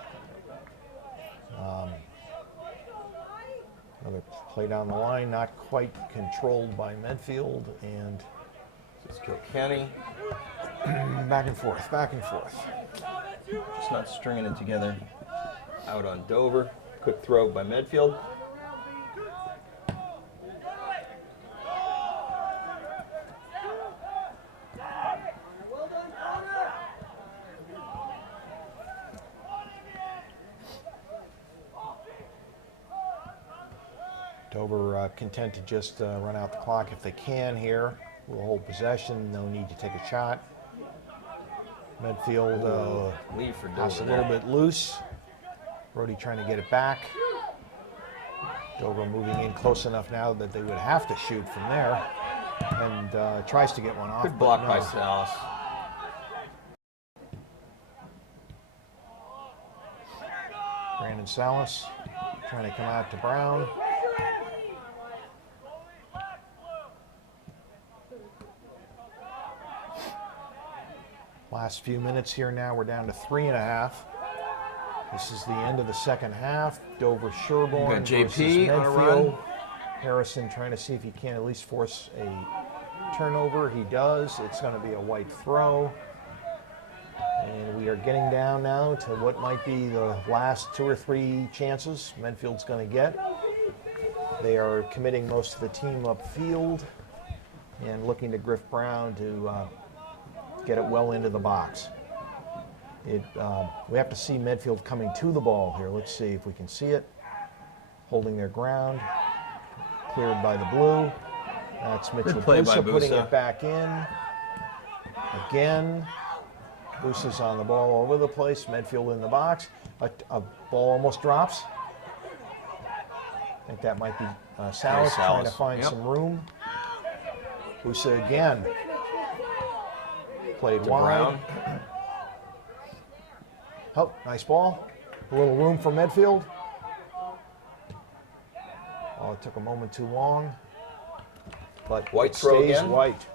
Another play down the line, not quite controlled by Medfield, and It's Kilkenny. back and forth, back and forth. Just not stringing it together. Out on Dover. Quick throw by Medfield. Dover content to just run out the clock if they can here. We'll hold possession, no need to take a shot. Medfield Leave for pass a Dover. little bit loose. Brody trying to get it back. Dover moving in close enough now that they would have to shoot from there. And tries to get one off. Good block but by no. Salas. Brandon Salas trying to come out to Brown. Last few minutes here now, we're down to 3.5. This is the end of the second half. Dover Sherborne Got JP versus on a Medfield. run. Harrison trying to see if he can at least force a turnover. He does. It's going to be a white throw. And we are getting down now to what might be the last 2 or 3 chances Medfield's going to get. They are committing most of the team upfield and looking to Griff Brown to get it well into the box. We have to see Medfield coming to the ball here. Let's see if we can see it. Holding their ground. Cleared by the blue. That's Mitchell Busa putting it back in. Again. Busa's on the ball all over the place. Medfield in the box. A ball almost drops. I think that might be Salas trying to find some room. Busa again. Played wide. Oh, nice ball. A little room for Medfield. Oh, it took a moment too long. But White throw again. White.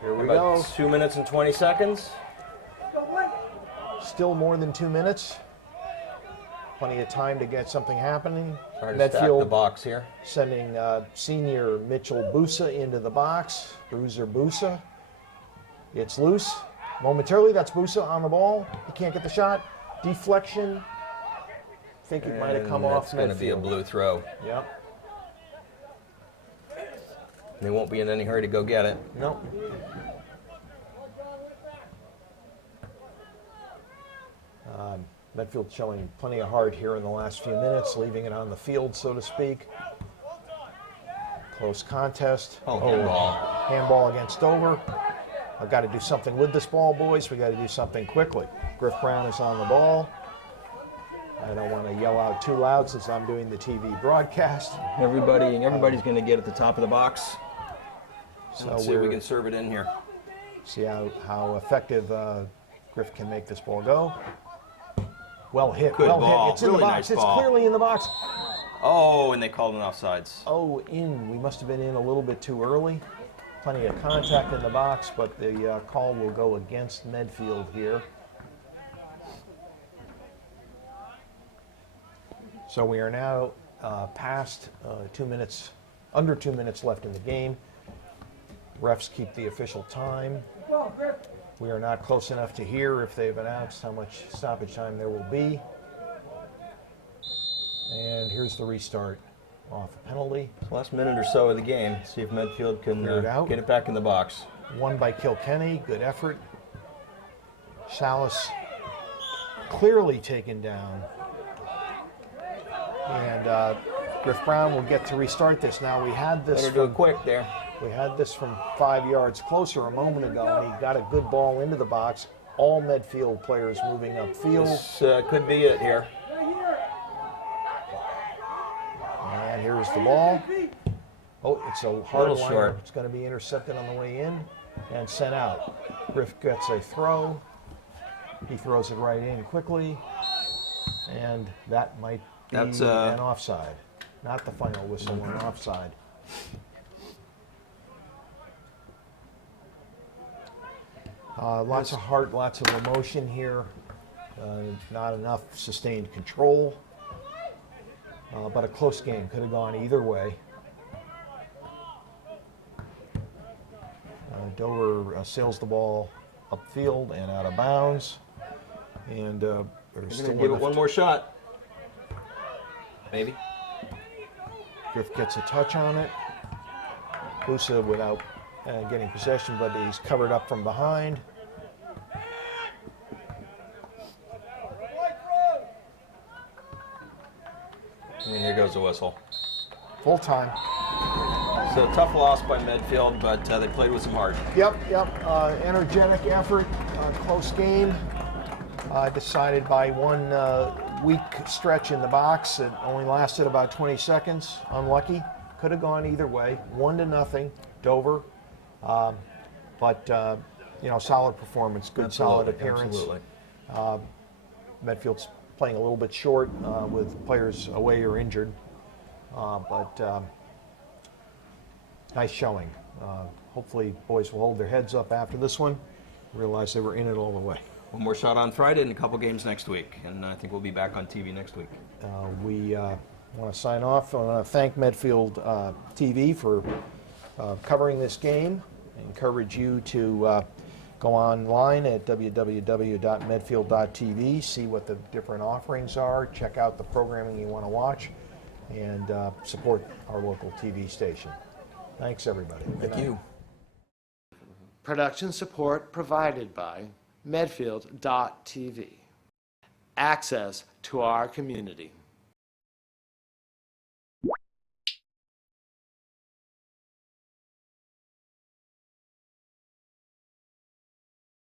Here we About go. 2 minutes and 20 seconds. Still more than 2 minutes. Plenty of time to get something happening. Trying to stack the box here. Sending senior Mitchell Busa into the box. Bruiser Busa. It's loose. Momentarily, that's Busa on the ball. He can't get the shot. Deflection. I think it might have come off. It's going to be a blue throw. Yep. They won't be in any hurry to go get it. Nope. Medfield showing plenty of heart here in the last few minutes, leaving it on the field, so to speak. Close contest. Handball. Handball against Dover. I've got to do something with this ball, boys. We got to do something quickly. Griff Brown is on the ball. I don't want to yell out too loud since I'm doing the TV broadcast. Everybody's going to get at the top of the box. So let's see if we can serve it in here. See how effective Griff can make this ball go. Well hit. Good well ball. hit. It's in Really the box. nice It's ball. clearly in the box. Oh, and they called an offsides. Oh, in. We must have been in a little bit too early. Plenty of contact in the box, but the call will go against Medfield here. So we are now past 2 minutes, under 2 minutes left in the game. Refs keep the official time. We are not close enough to hear if they've announced how much stoppage time there will be. And here's the restart off a penalty. Last minute or so of the game. See if Medfield can get it back in the box. Won by Kilkenny. Good effort. Salas clearly taken down. And Griff Brown will get to restart this. Now we had this. Better do it quick there. We had this from 5 yards closer a moment ago, and he got a good ball into the box. All Medfield players moving upfield. This could be it here. And here's the ball. Oh, it's a hard Little liner. short. It's going to be intercepted on the way in and sent out. Griff gets a throw. He throws it right in quickly, and that might be an offside. Not the final whistle, an offside. Lots of heart, lots of emotion here. Not enough sustained control. But a close game. Could have gone either way. Dover sails the ball upfield and out of bounds. And there's still give it one more shot. Maybe. Griff gets a touch on it. Busa without getting possession, but he's covered up from behind. And here goes the whistle. Full time. So tough loss by Medfield, but they played with some heart. Yep. Energetic effort, close game. Decided by one weak stretch in the box. It only lasted about 20 seconds. Unlucky. Could have gone either way. 1-0, Dover. But solid performance, good solid appearance. Absolutely. Medfield's playing a little bit short with players away or injured. But nice showing. Hopefully boys will hold their heads up after this one. Realize they were in it all the way. One more shot on Friday and a couple games next week. And I think we'll be back on TV next week. We want to sign off. I want to thank Medfield TV for covering this game. I encourage you to go online at www.medfield.tv, see what the different offerings are, check out the programming you want to watch, and support our local TV station. Thanks, everybody. Good Thank night. you. Production support provided by Medfield.tv. Access to our community.